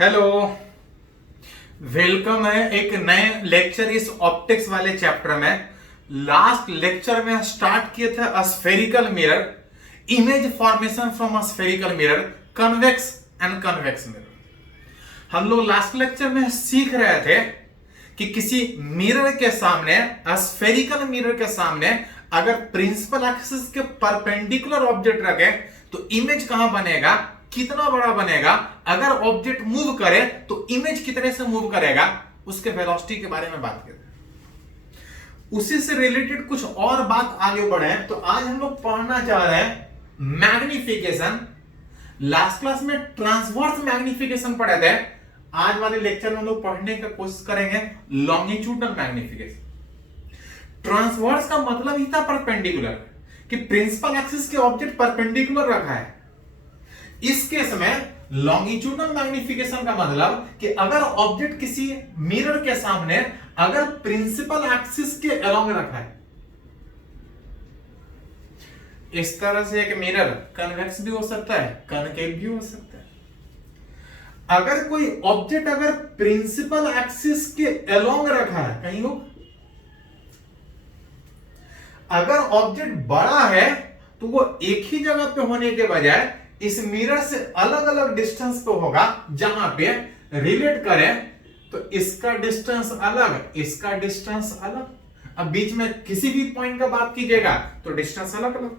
Hello, welcome है एक नए लेक्चर इस ऑप्टिक्स वाले चैप्टर में। लास्ट लेक्चर में स्टार्ट किए थे spherical mirror, image formation from a spherical mirror, convex and convex mirror. हम लोग लास्ट लेक्चर में सीख रहे थे कि किसी मिरर के सामने, स्फेरिकल मिरर के सामने अगर प्रिंसिपल एक्सिस के परपेंडिकुलर ऑब्जेक्ट रखे तो इमेज कहां बनेगा, कितना बड़ा बनेगा, अगर ऑब्जेक्ट मूव करे तो इमेज कितने से मूव करेगा, उसके वेलोसिटी के बारे में बात करते हैं। उसी से रिलेटेड कुछ और बात आगे बढ़े तो आज हम लोग पढ़ना चाह रहे हैं मैग्निफिकेशन। लास्ट क्लास में ट्रांसवर्स मैग्निफिकेशन पढ़े थे। आज वाले लेक्चर में हम लोग पढ़ने की कोशिश करेंगे लॉन्गिट्यूडनल मैग्निफिकेशन। ट्रांसवर्स का मतलब ही था परपेंडिकुलर, कि प्रिंसिपल एक्सिस के ऑब्जेक्ट परपेंडिकुलर रखा है। इस केस में लॉन्गिट्यूडनल मैग्निफिकेशन का मतलब कि अगर ऑब्जेक्ट किसी मिरर के सामने अगर प्रिंसिपल एक्सिस के अलोंग रखा है, इस तरह से एक मिरर कन्वेक्स भी हो सकता है, कनकेव भी हो सकता है। अगर कोई ऑब्जेक्ट अगर प्रिंसिपल एक्सिस के अलोंग रखा है, कहीं हो, अगर ऑब्जेक्ट बड़ा है तो वो एक ही जगह पे होने के बजाय इस मिरर से अलग अलग डिस्टेंस पे होगा। जहां पे रिलेट करें तो इसका डिस्टेंस अलग, इसका डिस्टेंस अलग। अब बीच में किसी भी पॉइंट का बात कीजिएगा तो डिस्टेंस अलग अलग।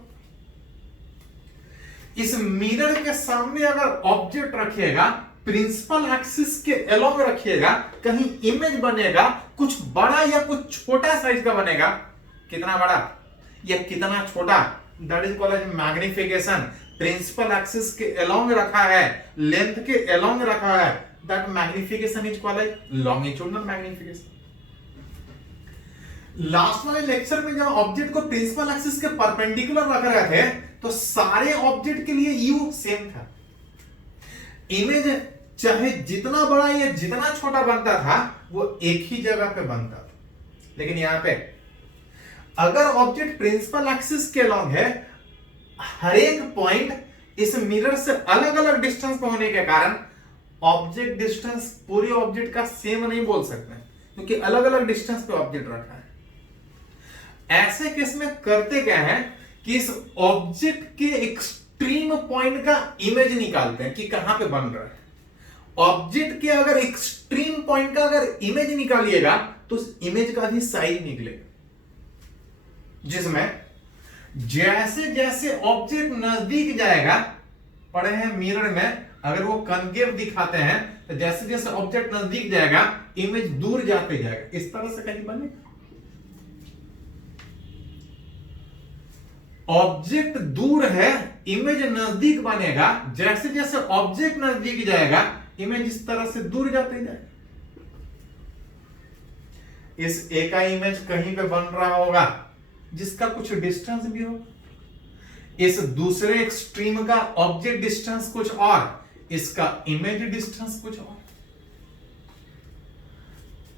इस मिरर के सामने अगर ऑब्जेक्ट रखिएगा, प्रिंसिपल एक्सिस के अलोंग रखिएगा, कहीं इमेज बनेगा कुछ बड़ा या कुछ छोटा साइज का बनेगा। कितना बड़ा या कितना छोटा, that is called as magnification. Principal axis के अलोंग रखा है, लेंथ के अलोंग रखा है, that magnification is called as longitudinal magnification. Last वाले लेक्चर में जब ऑब्जेक्ट को प्रिंसिपल एक्सिस के परपेंडिकुलर रख रहे थे तो सारे ऑब्जेक्ट के लिए यू सेम था। इमेज चाहे जितना बड़ा या जितना छोटा बनता था वो एक ही जगह पे बनता था। लेकिन यहां पे अगर ऑब्जेक्ट प्रिंसिपल एक्सिस के अलोंग है, हर एक पॉइंट इस मिरर से अलग अलग डिस्टेंस पे होने के कारण ऑब्जेक्ट डिस्टेंस पूरे ऑब्जेक्ट का सेम नहीं बोल सकते, क्योंकि अलग अलग डिस्टेंस पे ऑब्जेक्ट रखा है। ऐसे केस में करते क्या है कि इस ऑब्जेक्ट के एक्सट्रीम पॉइंट का इमेज निकालते हैं कि कहां पे बन रहा है। ऑब्जेक्ट के अगर एक्सट्रीम पॉइंट का अगर इमेज निकालिएगा तो उस इमेज का भी साइज निकलेगा, जिसमें जैसे जैसे ऑब्जेक्ट नजदीक जाएगा, पढ़े हैं मिरर में अगर वो कनकेव दिखाते हैं तो जैसे जैसे ऑब्जेक्ट नजदीक जाएगा इमेज दूर जाते जाएगा। इस तरह से कहीं बने ऑब्जेक्ट दूर है, इमेज नजदीक बनेगा। जैसे जैसे ऑब्जेक्ट नजदीक जाएगा इमेज इस तरह से दूर जाते जाएगा। इस ए का इमेज कहीं पे बन रहा होगा जिसका कुछ डिस्टेंस भी हो, इस दूसरे एक्सट्रीम का ऑब्जेक्ट डिस्टेंस कुछ और, इसका इमेज डिस्टेंस कुछ और।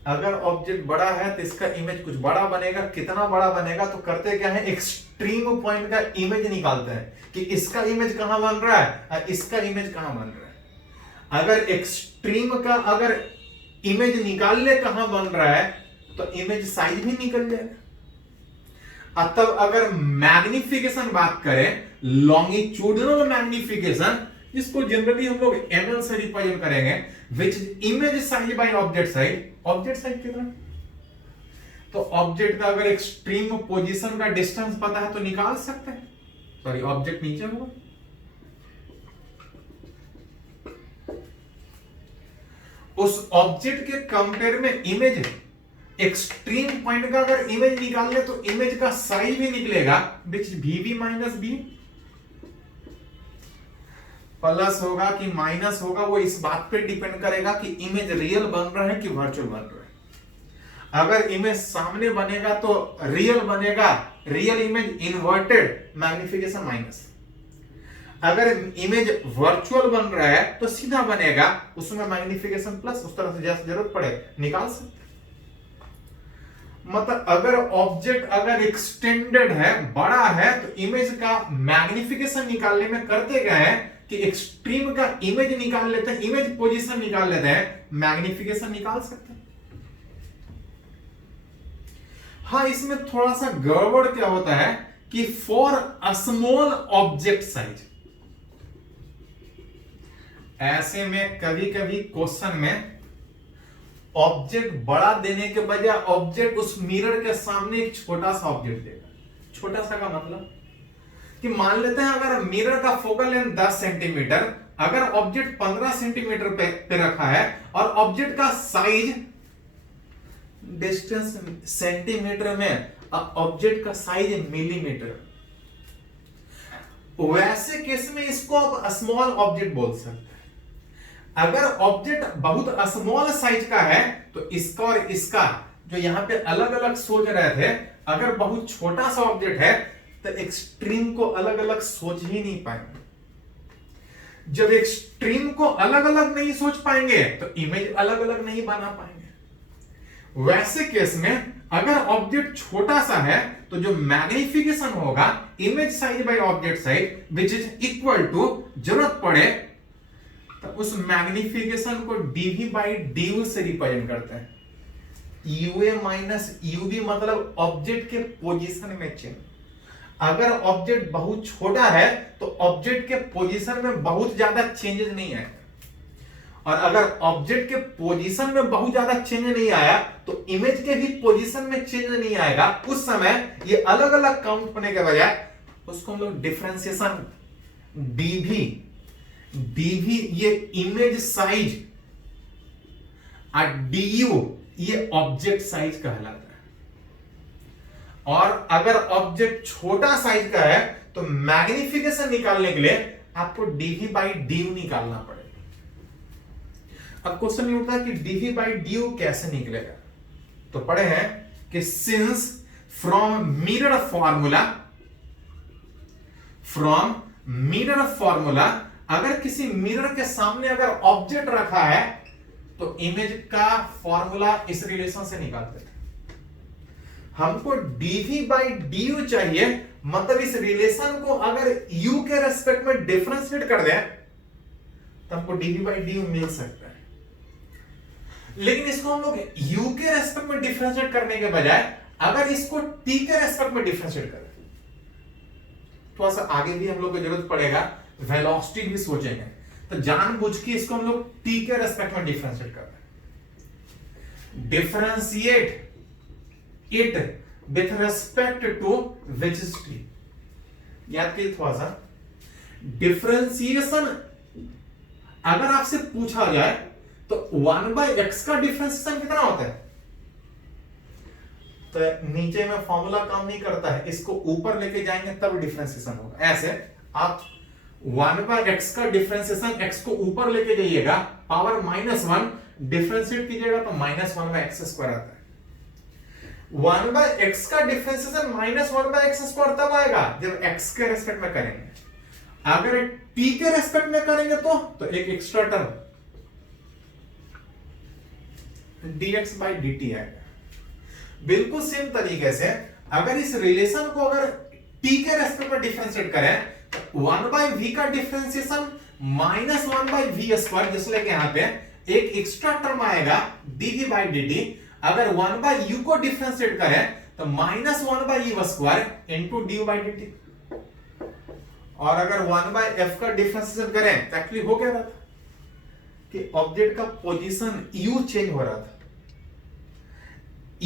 अगर ऑब्जेक्ट बड़ा है तो इसका इमेज कुछ बड़ा बनेगा। कितना बड़ा बनेगा तो करते क्या है, एक्सट्रीम पॉइंट का इमेज निकालते हैं कि इसका इमेज कहां बन रहा है और इसका इमेज कहां बन रहा है। अगर एक्सट्रीम का अगर इमेज निकालने कहां बन रहा है तो इमेज साइज भी निकल जाएगा। तब अगर मैग्निफिकेशन बात करें, लॉन्गिट्यूडनल मैग्निफिकेशन, जिसको जनरली हम लोग एमएल से रिप्रेजेंट करेंगे, which image size by object size. Object size कितना, तो ऑब्जेक्ट का अगर एक्सट्रीम पोजीशन का डिस्टेंस पता है तो निकाल सकते हैं। सॉरी, ऑब्जेक्ट नीचे होगा, उस ऑब्जेक्ट के कंपेयर में इमेज एक्सट्रीम पॉइंट का अगर इमेज निकाल ले तो इमेज का साइज भी निकलेगा, विच वीवी माइनस बी। प्लस होगा कि माइनस होगा वो इस बात पे डिपेंड करेगा कि इमेज रियल बन रहा है कि वर्चुअल बन रहा है। अगर इमेज सामने बनेगा तो रियल बनेगा, real image inverted, magnification minus. अगर इमेज वर्चुअल बन रहा है तो सीधा बनेगा, उसमें मैग्निफिकेशन प्लस। उस तरह से जैसे जरूरत पड़े निकाल सकते। मतलब अगर ऑब्जेक्ट अगर एक्सटेंडेड है, बड़ा है, तो इमेज का मैग्निफिकेशन निकालने में करते क्या है कि एक्सट्रीम का इमेज निकाल लेते हैं, इमेज पोजीशन निकाल लेते हैं, मैग्निफिकेशन निकाल सकते हैं। हाँ, इसमें थोड़ा सा गड़बड़ क्या होता है कि for a small object size, ऐसे में कभी कभी क्वेश्चन में ऑब्जेक्ट बड़ा देने के बजाय ऑब्जेक्ट उस मिरर के सामने एक छोटा सा ऑब्जेक्ट देगा। छोटा सा का मतलब कि मान लेते हैं अगर मिरर का फोकल लेंथ 10 सेंटीमीटर, अगर ऑब्जेक्ट 15 सेंटीमीटर पे रखा है और ऑब्जेक्ट का साइज डिस्टेंस सेंटीमीटर में, ऑब्जेक्ट का साइज मिलीमीटर, वैसे केस में इसको आप स्मॉल ऑब्जेक्ट बोल सकते हैं। अगर ऑब्जेक्ट बहुत स्मॉल साइज का है तो इसका और इसका जो यहां पे अलग अलग सोच रहे थे, अगर बहुत छोटा सा ऑब्जेक्ट है तो एक्सट्रीम को अलग अलग सोच ही नहीं पाएंगे। जब एक्सट्रीम को अलग अलग नहीं सोच पाएंगे तो इमेज अलग अलग नहीं बना पाएंगे। वैसे केस में अगर ऑब्जेक्ट छोटा सा है तो जो मैग्निफिकेशन होगा image size by object size which is equal to, जरूरत पड़े तो उस मैग्निफिकेशन को डीवी बाई डी से रिप्रेजेंट करते हैं। यूए माइनस यूवी मतलब ऑब्जेक्ट के पोजीशन में चेंज। अगर ऑब्जेक्ट बहुत छोटा है तो ऑब्जेक्ट के पोजीशन में बहुत ज्यादा चेंजेस नहीं आएगा, और अगर ऑब्जेक्ट के पोजीशन में बहुत ज्यादा चेंज नहीं आया तो इमेज के भी पोजीशन में चेंज नहीं आएगा। उस समय ये अलग अलग काउंट होने के बजाय उसको हम लोग डिफरेंशिएशन डीवी, डीवी ये इमेज साइज और डीयू ये ऑब्जेक्ट साइज कहलाता है। और अगर ऑब्जेक्ट छोटा साइज का है तो मैग्निफिकेशन निकालने के लिए आपको डीवी बाई डी निकालना पड़ेगा। अब क्वेश्चन ये उठता है कि डीवी बाई डी कैसे निकलेगा, तो पढ़े हैं कि सिंस फ्रॉम मिरर फॉर्मूला, अगर किसी मिरर के सामने अगर ऑब्जेक्ट रखा है तो इमेज का फॉर्मूला इस रिलेशन से निकालते थे। हमको डीवी बाई डी चाहिए, मतलब इस रिलेशन को अगर u के रेस्पेक्ट में डिफरेंशिएट कर दें तो हमको डीवी बाई डी मिल सकता है। लेकिन इसको हम लोग u के रेस्पेक्ट में डिफरेंशिएट करने के बजाय अगर इसको t के रेस्पेक्ट में डिफरेंशिएट करें, थोड़ा सा आगे भी हम लोग को जरूरत पड़ेगा, वेलोसिटी भी सोचेंगे, तो जानबूझ के इसको हम लोग t के रेस्पेक्ट में डिफरेंशिएट कर रहे हैं। Differentiate it with respect to which is t, याद कीजिए थोड़ा सा। डिफरेंशिएशन अगर आपसे पूछा जाए तो 1/x का डिफरेंशिएशन कितना होता है, तो नीचे में फॉर्मूला काम नहीं करता है, इसको ऊपर लेके जाएंगे तब डिफरेंशिएशन होगा। ऐसे आप 1/x का डिफरेंशिएशन x को ऊपर लेके जाइएगा, पावर -1 डिफरेंशिएट कीजिएगा तो -1/x² आता है। 1/x का डिफरेंशिएशन -1/x² तब आएगा जब x के रेस्पेक्ट में करेंगे। अगर t के रेस्पेक्ट में करेंगे तो एक extra term dx by dt आएगा। बिल्कुल सेम तरीके से अगर इस रिलेशन को अगर t के रेस्पेक्ट में डिफरेंशिएट करें तो 1/v का डिफरेंशिएशन -1/v², जिसलिए कि यहाँ पे एक एक्स्ट्रा टर्म आएगा dv by dt। अगर 1/u को डिफरेंशिएट करें तो -1/u² into d by dt। और अगर 1/f का डिफरेंशिएशन करें तो एक्चुअली हो क्या रहा था कि ऑब्जेक्ट का पोजीशन u चेंज हो रहा था।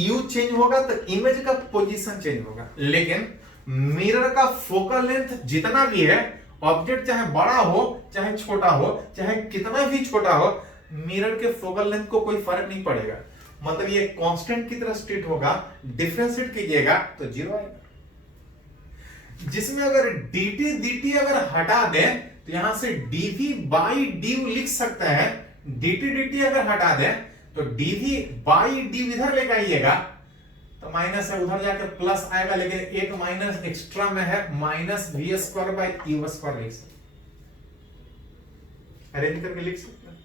u चेंज होगा तो इमेज का पोजीशन चेंज होगा, लेकिन मिरर का फोकल लेंथ जितना भी है, ऑब्जेक्ट चाहे बड़ा हो चाहे छोटा हो, चाहे कितना भी छोटा हो, मिरर के फोकल लेंथ को कोई फर्क नहीं पड़ेगा। मतलब ये कांस्टेंट की तरह स्ट्रेट होगा, डिफरेंशिएट कीजिएगा तो 0 आएगा। जिसमें अगर dt अगर हटा दें तो यहां से dv बाई dy लिख सकते हैं। dt अगर हटा दें तो dv बाई dy इधर लेकर आइएगा तो माइनस है, उधर जाकर प्लस आएगा, लेकिन एक माइनस एक्स्ट्रा में है, -v² बाई u² लिख सकते, अरेंज करके लिख सकते हैं।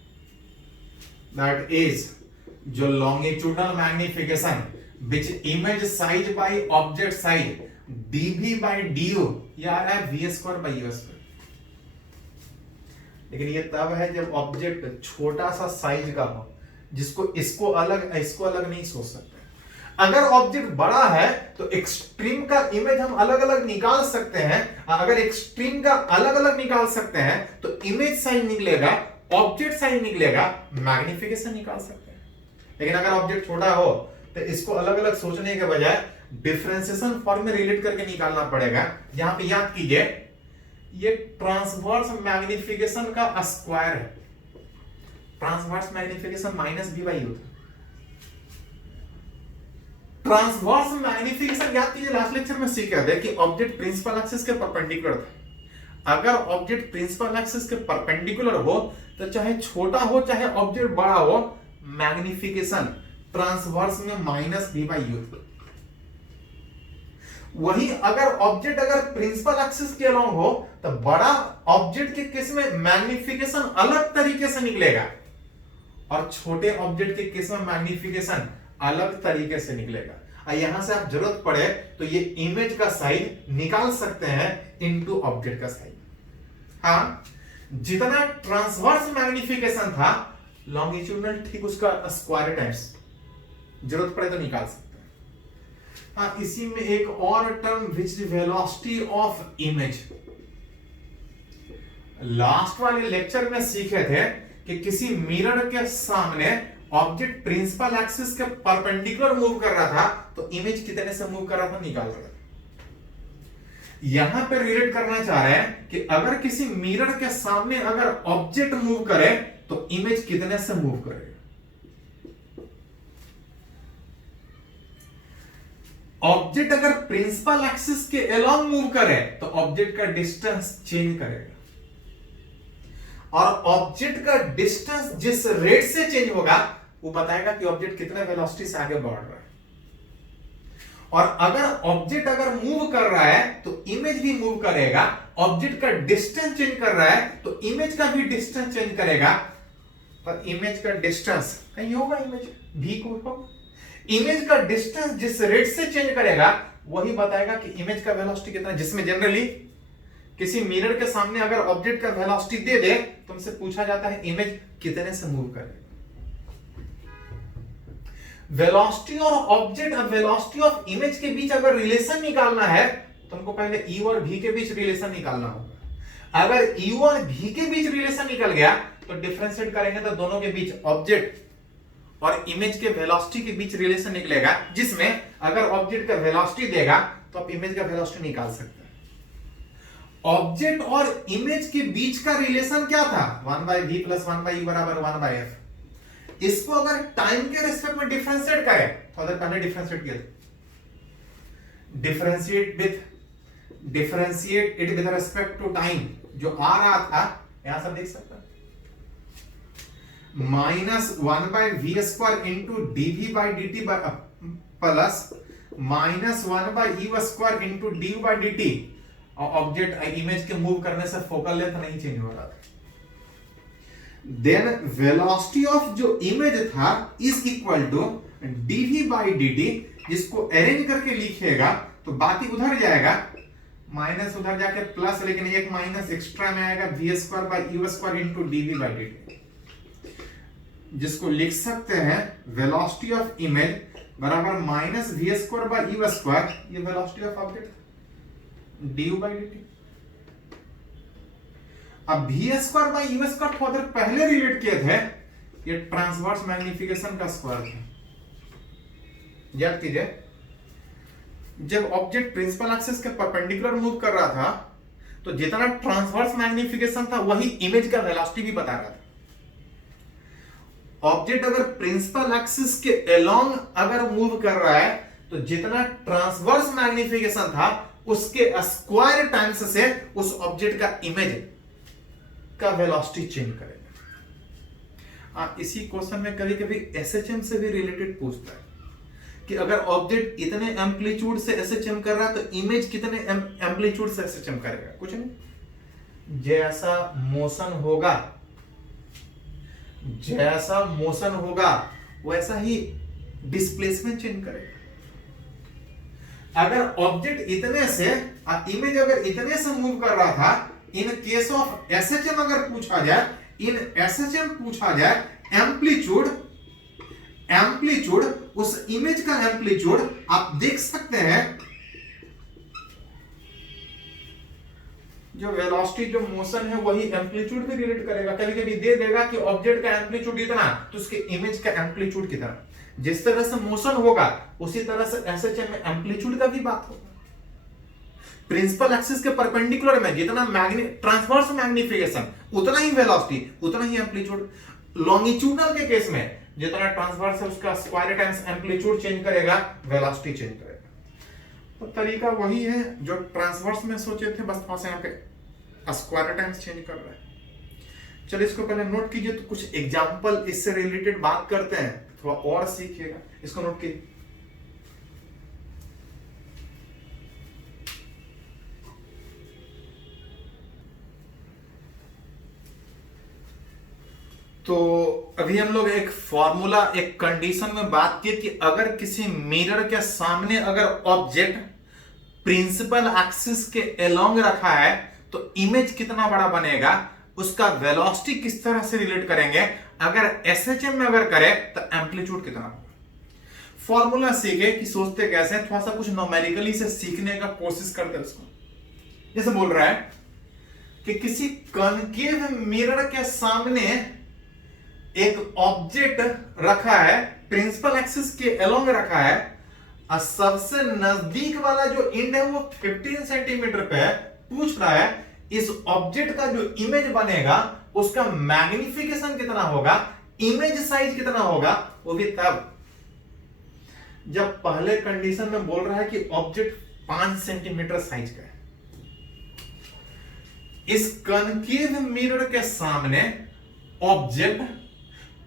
दैट इज जो longitudinal magnification which image size by object size dv by du, ये आ रहा है v² बाई u²। लेकिन ये तब है जब ऑब्जेक्ट छोटा सा साइज का हो, जिसको इसको अलग नहीं सोच सकते। अगर ऑब्जेक्ट बड़ा है तो एक्सट्रीम का इमेज हम अलग अलग निकाल सकते हैं। अगर एक्सट्रीम का अलग अलग निकाल सकते हैं तो इमेज साइज निकलेगा, ऑब्जेक्ट साइज निकलेगा, मैग्निफिकेशन निकाल सकते हैं। लेकिन अगर ऑब्जेक्ट छोटा हो तो इसको अलग अलग सोचने के बजाय डिफरेंशिएशन फॉर्म में रिलेट करके निकालना पड़ेगा। यहां पे याद कीजिए, ये ट्रांसवर्स मैग्निफिकेशन का स्क्वायर है। ट्रांसवर्स मैग्निफिकेशन माइनस b/u होता है। ट्रांसवर्स मैग्निफिकेशन याद कीजिए, लास्ट लेक्चर में सीखे थे कि ऑब्जेक्ट प्रिंसिपल एक्सिस के परपेंडिकुलर था। अगर ऑब्जेक्ट प्रिंसिपल एक्सिस के परपेंडिकुलर हो तो चाहे छोटा हो चाहे ऑब्जेक्ट बड़ा हो, मैग्निफिकेशन ट्रांसवर्स में -b/u। वही अगर ऑब्जेक्ट प्रिंसिपल एक्सिस के अलोंग हो तो बड़ा ऑब्जेक्ट के केस में मैग्निफिकेशन अलग तरीके से निकलेगा और छोटे ऑब्जेक्ट के केस में मैग्निफिकेशन अलग तरीके से निकलेगा। यहां से आप जरूरत पड़े तो ये इमेज का साइज निकाल सकते हैं इनटू ऑब्जेक्ट का साइज। हाँ, जितना ट्रांसवर्स मैग्निफिकेशन था लॉन्गिट्यूडनल ठीक उसका स्क्वायर टाइम्स, जरूरत पड़े तो निकाल सकते हैं। हाँ, इसी में एक और term which velocity of image, last वाले लेक्चर में सीखे थे कि किसी मिरर के सामने ऑब्जेक्ट प्रिंसिपल एक्सिस के परपेंडिकुलर मूव कर रहा था तो इमेज कितने से मूव कर रहा था निकाल रहा था। यहां पर रिलेट करना चाह रहे हैं कि अगर किसी मिरर के सामने अगर ऑब्जेक्ट मूव करे तो इमेज कितने से मूव करेगा। ऑब्जेक्ट अगर प्रिंसिपल एक्सिस के अलोंग मूव करे तो ऑब्जेक्ट का डिस्टेंस चेंज करेगा, और ऑब्जेक्ट का डिस्टेंस जिस रेट से चेंज होगा वो बताएगा कि ऑब्जेक्ट कितने वेलोसिटी से आगे बढ़ रहा है। और अगर ऑब्जेक्ट मूव कर रहा है तो इमेज भी मूव करेगा। ऑब्जेक्ट का डिस्टेंस चेंज कर रहा है तो इमेज का भी डिस्टेंस चेंज करेगा। पर इमेज का डिस्टेंस कहीं होगा, इमेज भी को होगा। इमेज का डिस्टेंस जिस रेट से चेंज करेगा वही बताएगा कि इमेज का वेलोसिटी कितना है। जिसमें जनरली किसी मिरर के सामने अगर ऑब्जेक्ट का वेलोसिटी दे दे तो हमसे पूछा जाता है इमेज कितने से मूव करेगा। वेलोसिटी और ऑब्जेक्ट वेलोसिटी ऑफ इमेज के बीच अगर रिलेशन निकालना है तो हमको पहले u और v के बीच रिलेशन निकालना होगा। अगर u और v के बीच रिलेशन निकल गया तो डिफरेंशिएट करेंगे तो दोनों के बीच ऑब्जेक्ट और इमेज के वेलोसिटी के बीच रिलेशन निकलेगा, जिसमें अगर ऑब्जेक्ट का वेलोसिटी देगा तो आप इमेज का वेलोसिटी निकाल सकते हैं। ऑब्जेक्ट और इमेज के बीच का रिलेशन क्या था? 1/v + 1/u = 1/f। इसको अगर टाइम के रिस्पेक्ट में डिफरेंशिएट करें तो अगर पहले डिफरेंशिएट किया, differentiate it with respect to time, जो आ रहा था यहां सब देख सकते हैं, -1/v² into dv/dt plus -1/u² into du/dt। और ऑब्जेक्ट इमेज के मूव करने से फोकल लेंथ नहीं चेंज हो रहा था। देन वेलोसिटी ऑफ जो इमेज था इज इक्वल टू dv/dt, जिसको अरेंज करके लिखिएगा तो बाकी उधर जाएगा, माइनस उधर जाके प्लस, लेकिन एक माइनस एक्स्ट्रा में आएगा v²/u² into dv/dt, जिसको लिख सकते हैं वेलोसिटी ऑफ इमेज बराबर -v²/u², ये वेलोसिटी ऑफ ऑब्जेक्ट du/dt। अब v²/u² को अगर पहले रिलेट किए थे, ये ट्रांसवर्स मैग्निफिकेशन का स्क्वायर था। याद कीजिए, जब ऑब्जेक्ट प्रिंसिपल एक्सिस के परपेंडिकुलर मूव कर रहा था तो जितना ट्रांसवर्स मैग्निफिकेशन था वही इमेज का वेलोसिटी भी बता रहा था। ऑब्जेक्ट अगर प्रिंसिपल एक्सिस के अलोंग अगर मूव कर रहा है तो जितना ट्रांसवर्स मैग्निफिकेशन था उसके स्क्वायर टाइम्स से उस ऑब्जेक्ट का इमेज का वेलोसिटी चेंज करेगा। इसी क्वेश्चन में कभी कभी एसएचएम से भी रिलेटेड पूछता है कि अगर ऑब्जेक्ट इतने एम्पलीट्यूड से एसएचएम कर रहा है तो इमेज कितने एम्पलीट्यूड से एसएचएम करेगा। कुछ नहीं, जैसा मोशन होगा वैसा ही डिस्प्लेसमेंट चेंज करेगा। अगर ऑब्जेक्ट इतने से इमेज अगर इतने से मूव कर रहा था इन केस ऑफ एसएचएम अगर पूछा जाए, इन एसएचएम पूछा जाए एम्पलीट्यूड, एम्पलीट्यूड उस इमेज का एम्पलीट्यूड आप देख सकते हैं, जो वेलोसिटी जो मोशन है वही एम्पलीट्यूड भी रिलेट करेगा। कभी कभी दे देगा कि ऑब्जेक्ट का एम्पलीट्यूड इतना, तो उसके इमेज का एम्पलीट्यूड कितना। जिस तरह से मोशन होगा उसी तरह से एसएचएम में एम्पलीट्यूड का भी बात होगा। प्रिंसिपल एक्सिस के परपेंडिकुलर में जितना ट्रांसवर्स मैग्निफिकेशन उतना ही वेलोसिटी उतना ही एम्पलीट्यूड। लॉन्गिट्यूडनल के केस में जितना ट्रांसवर्स है उसका स्क्वायर टाइम्स एम्पलीट्यूड चेंज करेगा, वेलोसिटी चेंज करेगा। तो तरीका वही है जो ट्रांसवर्स में सोचे थे, बस थोड़ा सा यहाँ पे स्क्वायर टाइम्स चेंज कर रहा है। चलिए इसको पहले नोट कीजिए, तो कुछ एग्जांपल इससे रिलेटेड बात करते हैं, थोड़ा और सीखिएगा। इसको नोट कीजिए। तो अभी हम लोग एक फॉर्मूला, एक कंडीशन में बात की कि अगर किसी मिरर के सामने अगर ऑब्जेक्ट प्रिंसिपल एक्सिस के अलोंग रखा है तो इमेज कितना बड़ा बनेगा, उसका वेलोसिटी किस तरह से रिलेट करेंगे, अगर एसएचएम में अगर करें तो एम्पलीट्यूड कितना होगा। फॉर्मूला सीखे कि सोचते कैसे, थोड़ा सा कुछ न्यूमेरिकली से सीखने का कोशिश करते हैं उसको। जैसे बोल रहा है कि किसी कॉन्केव मिरर के सामने एक ऑब्जेक्ट रखा है, प्रिंसिपल एक्सिस के अलोंग रखा है, और सबसे नजदीक वाला जो एंड है वो 15 सेंटीमीटर पे है। पूछ रहा है इस ऑब्जेक्ट का जो इमेज बनेगा उसका मैग्निफिकेशन कितना होगा, इमेज साइज कितना होगा, वो भी तब जब पहले कंडीशन में बोल रहा है कि ऑब्जेक्ट 5 सेंटीमीटर साइज का है। इस कॉन्केव मिरर के सामने ऑब्जेक्ट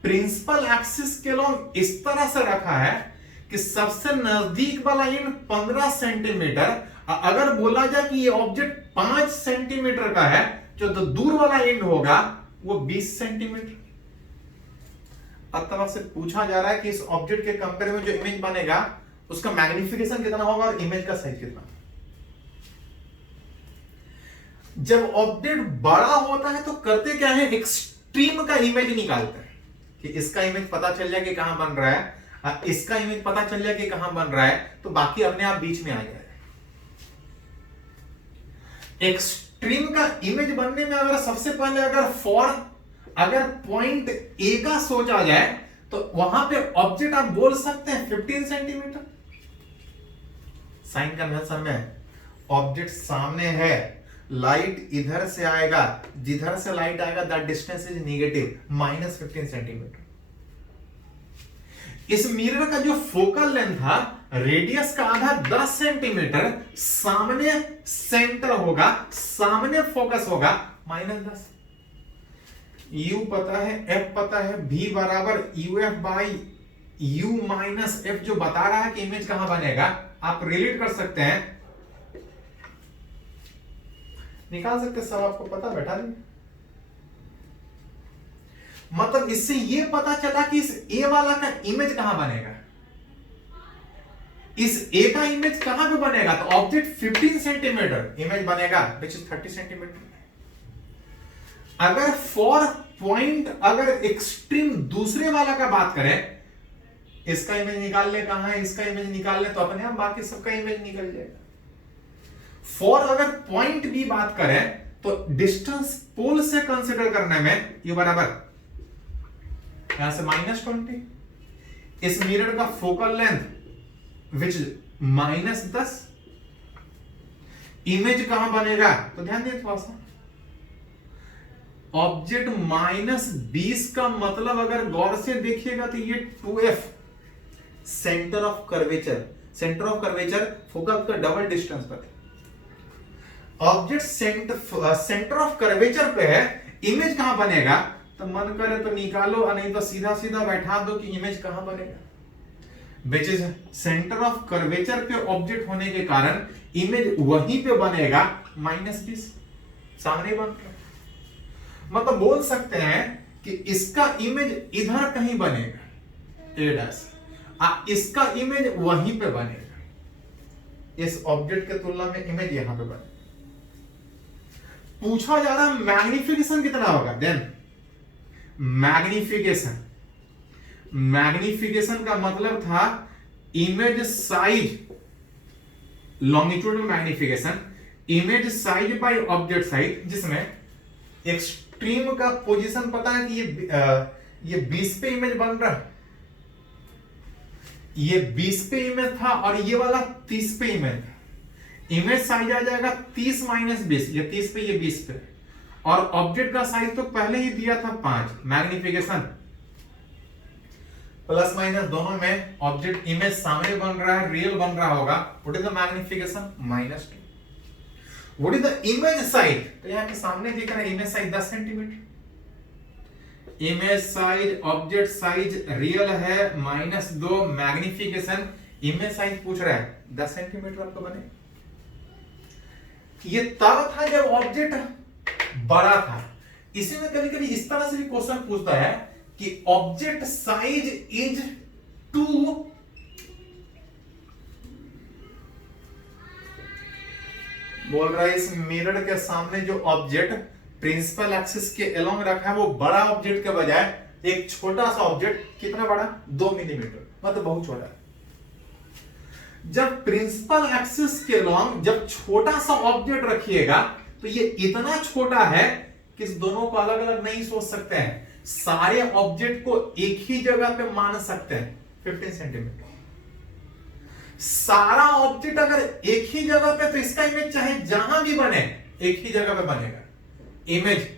प्रिंसिपल एक्सिस के अलोंग इस तरह से रखा है कि सबसे नजदीक वाला एंड 15 सेंटीमीटर, अगर बोला जाए कि ये ऑब्जेक्ट 5 सेंटीमीटर का है, जो तो दूर वाला एंड होगा वो 20 सेंटीमीटर। अब तरह से पूछा जा रहा है कि इस ऑब्जेक्ट के कंपेयर में जो इमेज बनेगा उसका मैग्निफिकेशन कितना होगा और इमेज का साइज कितना। जब ऑब्जेक्ट बड़ा होता है तो करते क्या है, एक्सट्रीम का इमेज निकालते हैं कि इसका इमेज पता चल जाए कि कहां बन रहा है, इसका इमेज पता चल जाए कि कहां बन रहा है, तो बाकी अपने आप बीच में आ जाए। एक्सट्रीम का इमेज बनने में अगर सबसे पहले अगर पॉइंट ए का सोचा जाए तो वहां पे ऑब्जेक्ट आप बोल सकते हैं 15 सेंटीमीटर। साइन कन्वेंशन में ऑब्जेक्ट सामने है, लाइट इधर से आएगा, जिधर से लाइट आएगा that distance is negative, -15 centimetre. इस मिरर का जो फोकल लेंथ था, रेडियस का आधा 10 सेंटीमीटर, सामने सेंटर होगा, सामने फोकस होगा, -10। U पता है, F पता है, V बराबर UF by U minus F, जो बता रहा है कि इमेज कहां बनेगा, आप रिलेट कर सकते हैं, निकाल सकते हैं। सब आपको पता बैठा नहीं। मतलब इससे ये पता चला कि इस ए वाला का इमेज कहां बनेगा, इस ए का इमेज कहां पे बनेगा, तो ऑब्जेक्ट 15 सेंटीमीटर इमेज बनेगा विच इज 30 सेंटीमीटर। अगर फॉर पॉइंट अगर एक्सट्रीम दूसरे वाला का बात करें, इसका इमेज निकाल ले कहां है, इसका इमेज निकाल ले, तो अपने आप बाकी सबका इमेज निकल जाएगा। फॉर अगर पॉइंट भी बात करें तो डिस्टेंस पोल से कंसीडर करने में यू बराबर यहां से -20, इस मिरर का फोकल लेंथ विच -10, इमेज कहां बनेगा, तो ध्यान दिए थोड़ा सा, ऑब्जेक्ट -20 का मतलब अगर गौर से देखिएगा तो ये 2f centre of curvature, centre of curvature focal का डबल डिस्टेंस पर, ऑब्जेक्ट सेंटर ऑफ कर्वेचर पे है, इमेज कहां बनेगा, तो मन करे तो निकालो और नहीं तो सीधा सीधा बैठा दो कि इमेज कहां बनेगा, which is centre of curvature पे ऑब्जेक्ट होने के कारण इमेज वहीं पे बनेगा, -20 सामने बन रहा है। मतलब बोल सकते हैं कि इसका इमेज इधर कहीं बनेगा, इसका इमेज वहीं पे बनेगा, इस ऑब्जेक्ट के तुलना में इमेज यहां पे बनेगा। पूछा जा रहा है मैग्निफिकेशन कितना होगा, देन मैग्निफिकेशन, मैग्निफिकेशन का मतलब था image size, longitudinal magnification, image size by object size, जिसमें एक्सट्रीम का पोजीशन पता है कि ये 20 पे इमेज बन रहा है, ये 20 पे इमेज था और ये वाला 30 पे इमेज था। इमेज साइज आ जाएगा 30 माइनस 20, ये 30 पे ये 20 पे, और ऑब्जेक्ट का साइज तो पहले ही दिया था 5। मैग्निफिकेशन प्लस माइनस दोनों में ऑब्जेक्ट इमेज सामने बन रहा है, रियल बन रहा होगा, what is the magnification, -2। What is the image size, तो यहां के सामने दिख रहा है image size 10 centimetre, image size object size real है -2, मैग्निफिकेशन इमेज साइज पूछ रहा है 10 सेंटीमीटर आपको बने। ये तब था जब ऑब्जेक्ट बड़ा था। इसी में कभी कभी इस तरह से भी क्वेश्चन पूछता है कि ऑब्जेक्ट साइज इज 2 बोल रहा है इस मिरर के सामने जो ऑब्जेक्ट प्रिंसिपल एक्सिस के अलोंग रखा है वो बड़ा ऑब्जेक्ट के बजाय एक छोटा सा ऑब्जेक्ट, कितना बड़ा, 2 मिलीमीटर, मतलब बहुत छोटा है। जब प्रिंसिपल एक्सिस के अलोंग जब छोटा सा ऑब्जेक्ट रखिएगा तो ये इतना छोटा है कि इस दोनों को अलग अलग नहीं सोच सकते हैं, सारे ऑब्जेक्ट को एक ही जगह पे मान सकते हैं। 15 सेंटीमीटर सारा ऑब्जेक्ट अगर एक ही जगह पे, तो इसका इमेज चाहे जहां भी बने एक ही जगह पे बनेगा। इमेज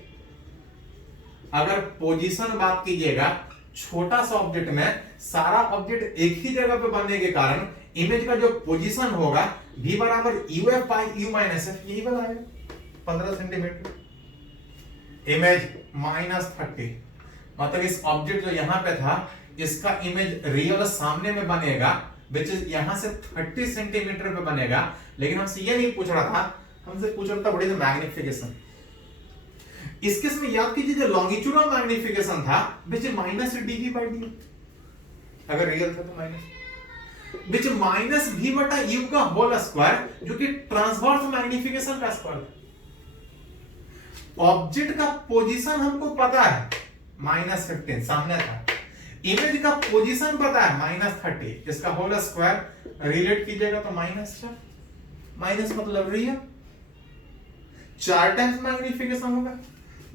अगर पोजीशन बात कीजिएगा, छोटा सा ऑब्जेक्ट में सारा ऑब्जेक्ट एक ही जगह पे बनने के कारण इमेज का जो पोजीशन होगा v बराबर uf by u minus F, यही बनाएगा 15 सेंटीमीटर। इमेज -30, मतलब इस ऑब्जेक्ट जो यहां पे था इसका इमेज रियल सामने में बनेगा, विच इज यहां से 30 सेंटीमीटर पे बनेगा। लेकिन हमसे ये नहीं पूछ रहा था, हमसे पूछ रहा था व्हाट इज द मैग्निफिकेशन। इस केस में याद कीजिए जो लॉन्गिट्यूडनल मैग्निफिकेशन था which is -dv by dy, अगर रियल था तो माइनस, विच माइनस v बटा u का होल स्क्वायर, जो कि ट्रांसवर्स मैग्निफिकेशन का स्क्वायर है। ऑब्जेक्ट का पोजीशन हमको पता है -15 सामने था, इमेज का पोजीशन पता है -30, इसका होल स्क्वायर रिलेट कीजिएगा तो -4, माइनस मतलब रियल, 4 टाइम्स मैग्निफिकेशन होगा।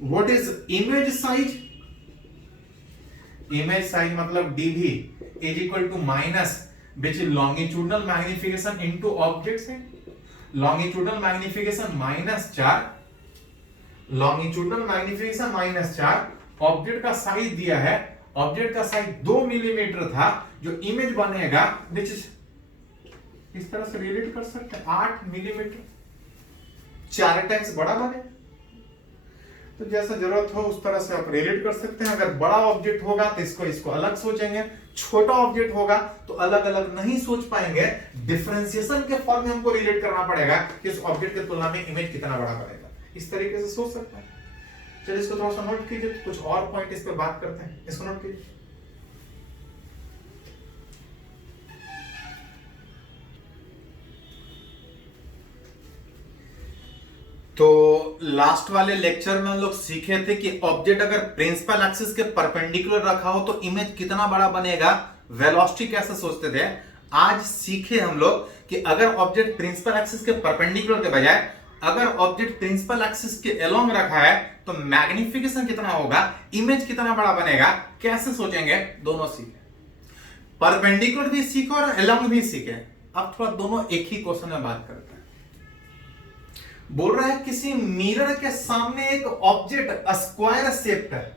What is image size, image size मतलब dv is equal to minus which is longitudinal magnification into object size, longitudinal magnification -4, longitudinal magnification -4, object का size दिया है, object का size 2 millimetre था, जो image बनेगा which is इस तरह से रिलेट कर सकते हैं 8 मिलीमीटर, 4 टाइम्स बड़ा बने। तो जैसा जरूरत हो उस तरह से आप रिलेट कर सकते हैं। अगर बड़ा ऑब्जेक्ट होगा तो इसको अलग सोचेंगे, छोटा ऑब्जेक्ट होगा तो अलग अलग नहीं सोच पाएंगे, डिफरेंशिएशन के फॉर्म में हमको रिलेट करना पड़ेगा कि उस ऑब्जेक्ट की तुलना में इमेज कितना बड़ा बनेगा, इस तरीके से सोच सकते हैं। चलिए इसको थोड़ा सा नोट कीजिए, कुछ और पॉइंट इस पे बात करते हैं, इसको नोट कीजिए। तो लास्ट वाले लेक्चर में हम लोग सीखे थे कि ऑब्जेक्ट अगर प्रिंसिपल एक्सिस के परपेंडिकुलर रखा हो तो इमेज कितना बड़ा बनेगा, वेलोसिटी कैसे सोचते थे। आज सीखे हम लोग कि अगर ऑब्जेक्ट प्रिंसिपल एक्सिस के परपेंडिकुलर के बजाय अगर ऑब्जेक्ट प्रिंसिपल एक्सिस के अलोंग रखा है तो मैग्निफिकेशन कितना होगा, इमेज कितना बड़ा बनेगा, कैसे सोचेंगे, दोनों सीखे। परपेंडिकुलर भी सीखे और अलोंग भी सीखे। अब थोड़ा दोनों एक ही क्वेश्चन में बात करते हैं। बोल रहा है किसी मिरर के सामने एक ऑब्जेक्ट स्क्वायर शेप्ड है,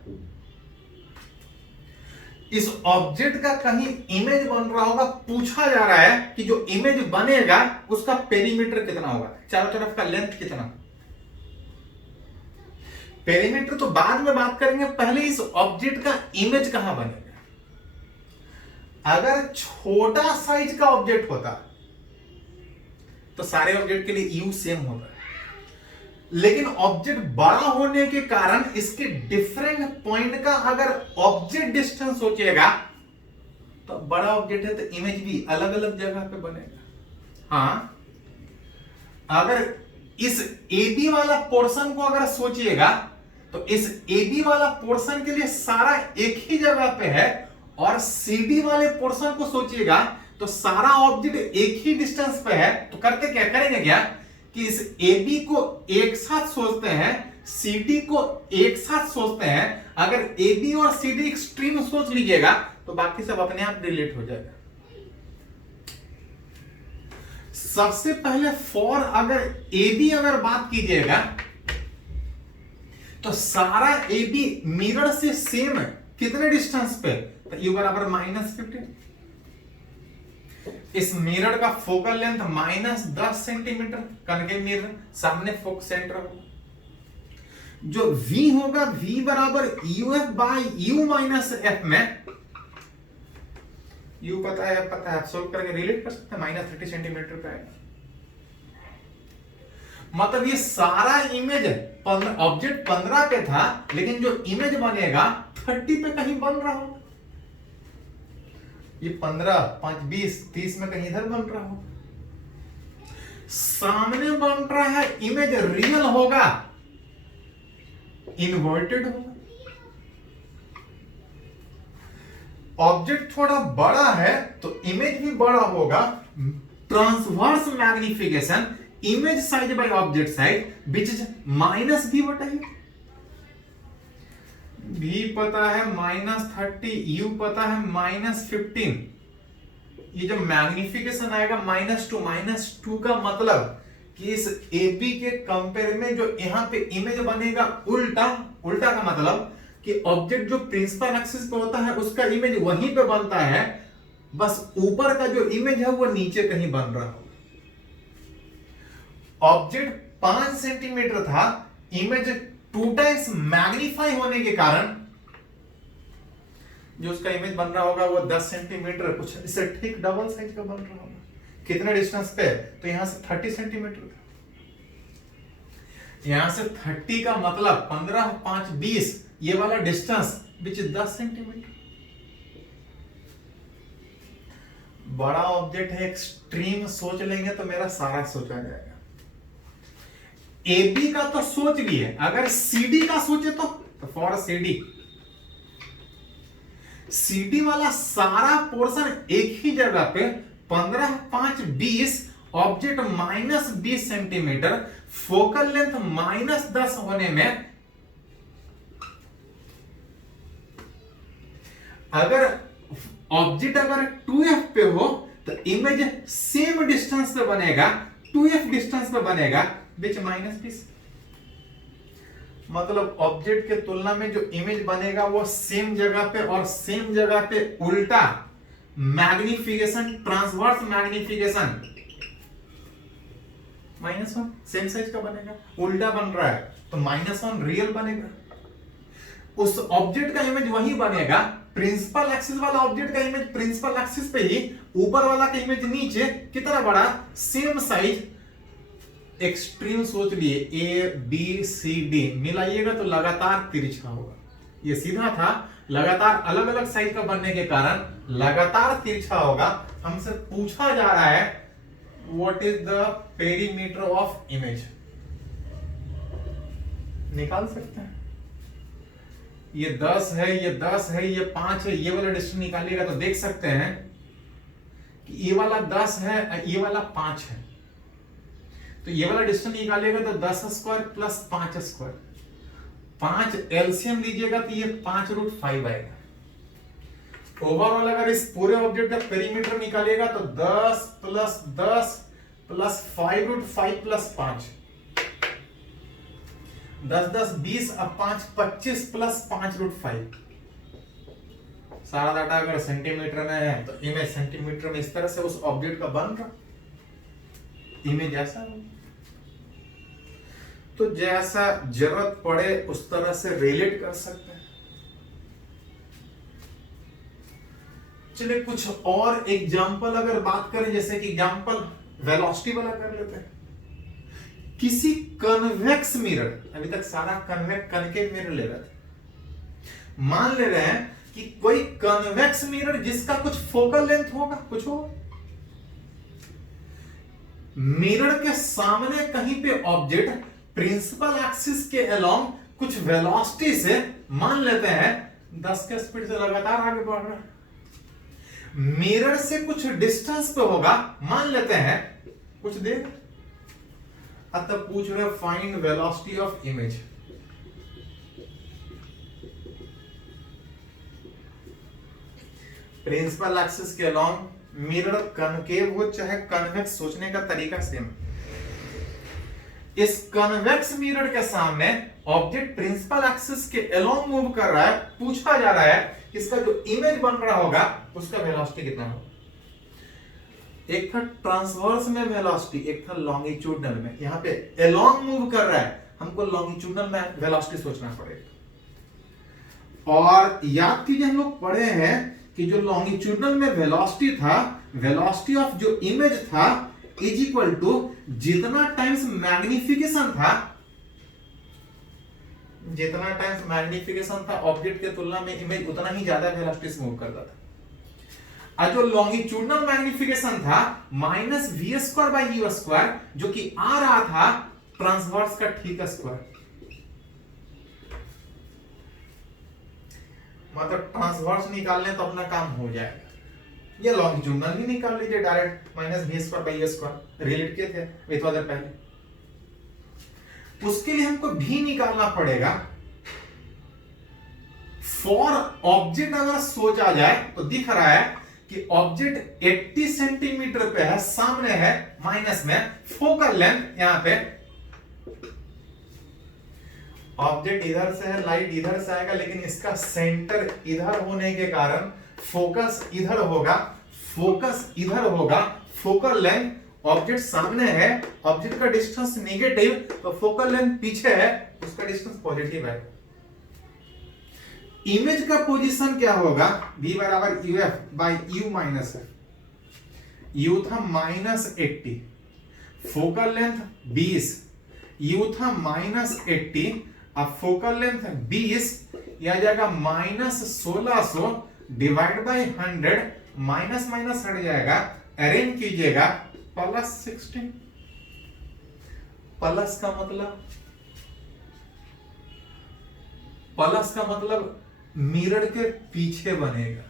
इस ऑब्जेक्ट का कहीं इमेज बन रहा होगा, पूछा जा रहा है कि जो इमेज बनेगा उसका पेरीमीटर कितना होगा, चारों तरफ का लेंथ कितना। पेरीमीटर तो बाद में बात करेंगे, पहले इस ऑब्जेक्ट का इमेज कहां बनेगा। अगर छोटा साइज का ऑब्जेक्ट होता तो सारे ऑब्जेक्ट के लिए u सेम होता है, लेकिन ऑब्जेक्ट बड़ा होने के कारण इसके डिफरेंट पॉइंट का अगर ऑब्जेक्ट डिस्टेंस सोचिएगा तो बड़ा ऑब्जेक्ट है तो इमेज भी अलग अलग जगह पे बनेगा। हाँ, अगर इस AB वाला पोर्शन को अगर सोचिएगा तो इस AB वाला पोर्शन के लिए सारा एक ही जगह पे है, और CD वाले पोर्शन को सोचिएगा तो सारा ऑब्जेक्ट एक ही डिस्टेंस पे है। तो करते क्या करेंगे क्या कि इस AB को एक साथ सोचते हैं, CD को एक साथ सोचते हैं। अगर AB और CD एक्सट्रीम सोच लीजिएगा तो बाकी सब अपने आप रिलेट हो जाएगा। सबसे पहले फॉर अगर AB अगर बात कीजिएगा तो सारा AB मिरर से सेम है कितने डिस्टेंस पे, तो U बराबर -15। इस मिरर का focal length -10 centimetre, concave mirror सामने फोकस सेंटर होगा। जो V होगा V बराबर UF by U minus F में, U पता है सोल्व करके रिलेट कर सकते हैं, -30 सेंटीमीटर पे आएगा। मतलब ये सारा इमेज ऑब्जेक्ट 15 पे था, लेकिन जो इमेज बनेगा 30 पे कहीं बन रहा होगा। ये 15, 5, 20, 30 में कहीं इधर बन रहा होगा। सामने बन रहा है इमेज रियल होगा, इन्वर्टेड होगा। ऑब्जेक्ट थोड़ा बड़ा है तो इमेज भी बड़ा होगा। Transverse magnification image size by object size which is -b बटा u। v पता है -30, u पता है -15। ये जो मैग्निफिकेशन आएगा -2 का मतलब कि इस AB के कंपेयर में जो यहां पे इमेज बनेगा उल्टा का मतलब कि ऑब्जेक्ट जो प्रिंसिपल एक्सिस पे होता है उसका इमेज वहीं पे बनता है, बस ऊपर का जो इमेज है वो नीचे कहीं बन रहा होगा। ऑब्जेक्ट 5 सेंटीमीटर था, इमेज 2 टाइम्स मैग्नीफाई होने के कारण जो उसका इमेज बन रहा होगा वो 10 सेंटीमीटर, कुछ इससे ठीक डबल साइज का बन रहा होगा। कितने डिस्टेंस पे, तो यहां से 30 सेंटीमीटर, यहां से 30 का मतलब 15, 5, 20, ये वाला डिस्टेंस विच इज 10 सेंटीमीटर। बड़ा ऑब्जेक्ट है, एक्सट्रीम सोच लेंगे तो मेरा सारा सोचा जाएगा। AB का तो सोच लिए, अगर CD का सोचे तो फॉर CD वाला सारा पोर्शन एक ही जगह पे 15, 5, 20, ऑब्जेक्ट -20 सेंटीमीटर, फोकल लेंथ -10 होने में अगर ऑब्जेक्ट अगर 2f पे हो तो इमेज सेम डिस्टेंस पे बनेगा, 2f डिस्टेंस पे बनेगा विच -20। मतलब ऑब्जेक्ट के तुलना में जो इमेज बनेगा वो सेम जगह पे और सेम जगह पे उल्टा magnification, transverse magnification -1 same size का बनेगा। उल्टा बन रहा है तो -1 रियल बनेगा। उस ऑब्जेक्ट का इमेज वही बनेगा, प्रिंसिपल एक्सिस वाला ऑब्जेक्ट का इमेज प्रिंसिपल एक्सिस पे ही, ऊपर वाला का इमेज नीचे, कितना बड़ा, सेम साइज। एक्सट्रीम सोच लिए A B C D मिलाइएगा तो लगातार तिरछा होगा। ये सीधा था, लगातार अलग अलग साइज का बनने के कारण लगातार तिरछा होगा। हमसे पूछा जा रहा है what is the perimeter of image, निकाल सकते हैं। ये 10 है, ये 10 है, ये 5 है, ये वाला डिस्टेंस निकालिएगा तो देख सकते हैं कि ये वाला 10 है, ये वाला 5 है, तो ये वाला डिस्टेंस निकालिएगा तो 10 स्क्वायर प्लस 5 स्क्वायर, 5 एलसीएम लीजिएगा तो ये 5√5 आएगा। ओवरऑल अगर इस पूरे ऑब्जेक्ट का पेरीमीटर निकालिएगा तो 10 प्लस 10 प्लस 5√5 प्लस 5, 10 10 20 अब 5 25 प्लस 5√5। सारा डाटा अगर सेंटीमीटर में है तो इमेज सेंटीमीटर में इस तरह से उस ऑब्जेक्ट का बन रहा, इमेज ऐसा हो। तो जैसा जरूरत पड़े उस तरह से रिलेट कर सकते हैं। चलिए कुछ और एग्जांपल अगर बात करें, जैसे कि एग्जांपल वेलोसिटी वाला कर लेते हैं। किसी कन्वेक्स मिरर, अभी तक सारा कनकेव मिरर ले रहे थे, मान ले रहे हैं कि कोई कन्वेक्स मिरर जिसका कुछ फोकल लेंथ होगा, कुछ होगा, मिरर के सामने कहीं पे ऑब्जेक्ट प्रिंसिपल एक्सिस के अलोंग कुछ वेलोसिटी से, मान लेते हैं 10 के स्पीड से लगातार आगे बढ़ रहा है, मिरर से कुछ डिस्टेंस पे होगा, मान लेते हैं कुछ देर, अतः पूछ रहे find velocity of image. Principal axis के अलोंग मिरर कनकेव हो चाहे कन्वेक्स, सोचने का तरीका सेम। इस कन्वेक्स मिरर के सामने ऑब्जेक्ट प्रिंसिपल एक्सिस के अलोंग मूव कर रहा है, पूछा जा रहा है इसका जो इमेज बन रहा होगा उसका वेलोसिटी कितना होगा। एक था ट्रांसवर्स में वेलोसिटी, एक था लॉन्गिट्यूडनल में। यहां पे अलोंग मूव कर रहा है, हमको लॉन्गिट्यूडनल में वेलोसिटी सोचना पड़ेगा। और याद कीजिए हम लोग पढ़े हैं कि जो लॉन्गिट्यूडनल में वेलोसिटी था, वेलोसिटी ऑफ जो इमेज था इज इक्वल टू जितना टाइम्स मैग्निफिकेशन था, जितना टाइम्स मैग्निफिकेशन था ऑब्जेक्ट के तुलना में इमेज उतना ही ज्यादा वेलोसिटी से मूव करता था। और जो लॉन्गिट्यूडनल मैग्निफिकेशन था minus V square by U square, जो कि आ रहा था ट्रांसवर्स का ठीक स्क्वायर, मतलब ट्रांसवर्स निकाल लें तो अपना काम हो जाएगा। ये लॉन्गिट्यूडनल ही निकाल लीजिए direct, minus V square by A square relate किए थे वे थोड़ा देर पहले। उसके लिए हमको भी निकालना पड़ेगा। फॉर ऑब्जेक्ट अगर सोचा जाए तो दिख रहा है कि ऑब्जेक्ट 80 सेंटीमीटर पे है, सामने है माइनस में, फोकल लेंथ यहां पे, ऑब्जेक्ट इधर से है, लाइट इधर से आएगा, लेकिन इसका सेंटर इधर होने के कारण फोकस इधर होगा, फोकस इधर होगा, फोकल लेंथ, ऑब्जेक्ट सामने है, ऑब्जेक्ट का डिस्टेंस नेगेटिव, तो फोकल लेंथ पीछे है, उसका डिस्टेंस पॉजिटिव है। इमेज का पोजीशन क्या होगा, v बराबर U F by you minus F. You था माइनस 80, फोकल लेंथ 20, यू था माइनस 80, अब फोकल लेंथ 20, यह आ जाएगा minus 1600 divide by 100, minus minus हट जाएगा, अरेंज कीजिएगा प्लस 16। प्लस का मतलब मिरर के पीछे बनेगा।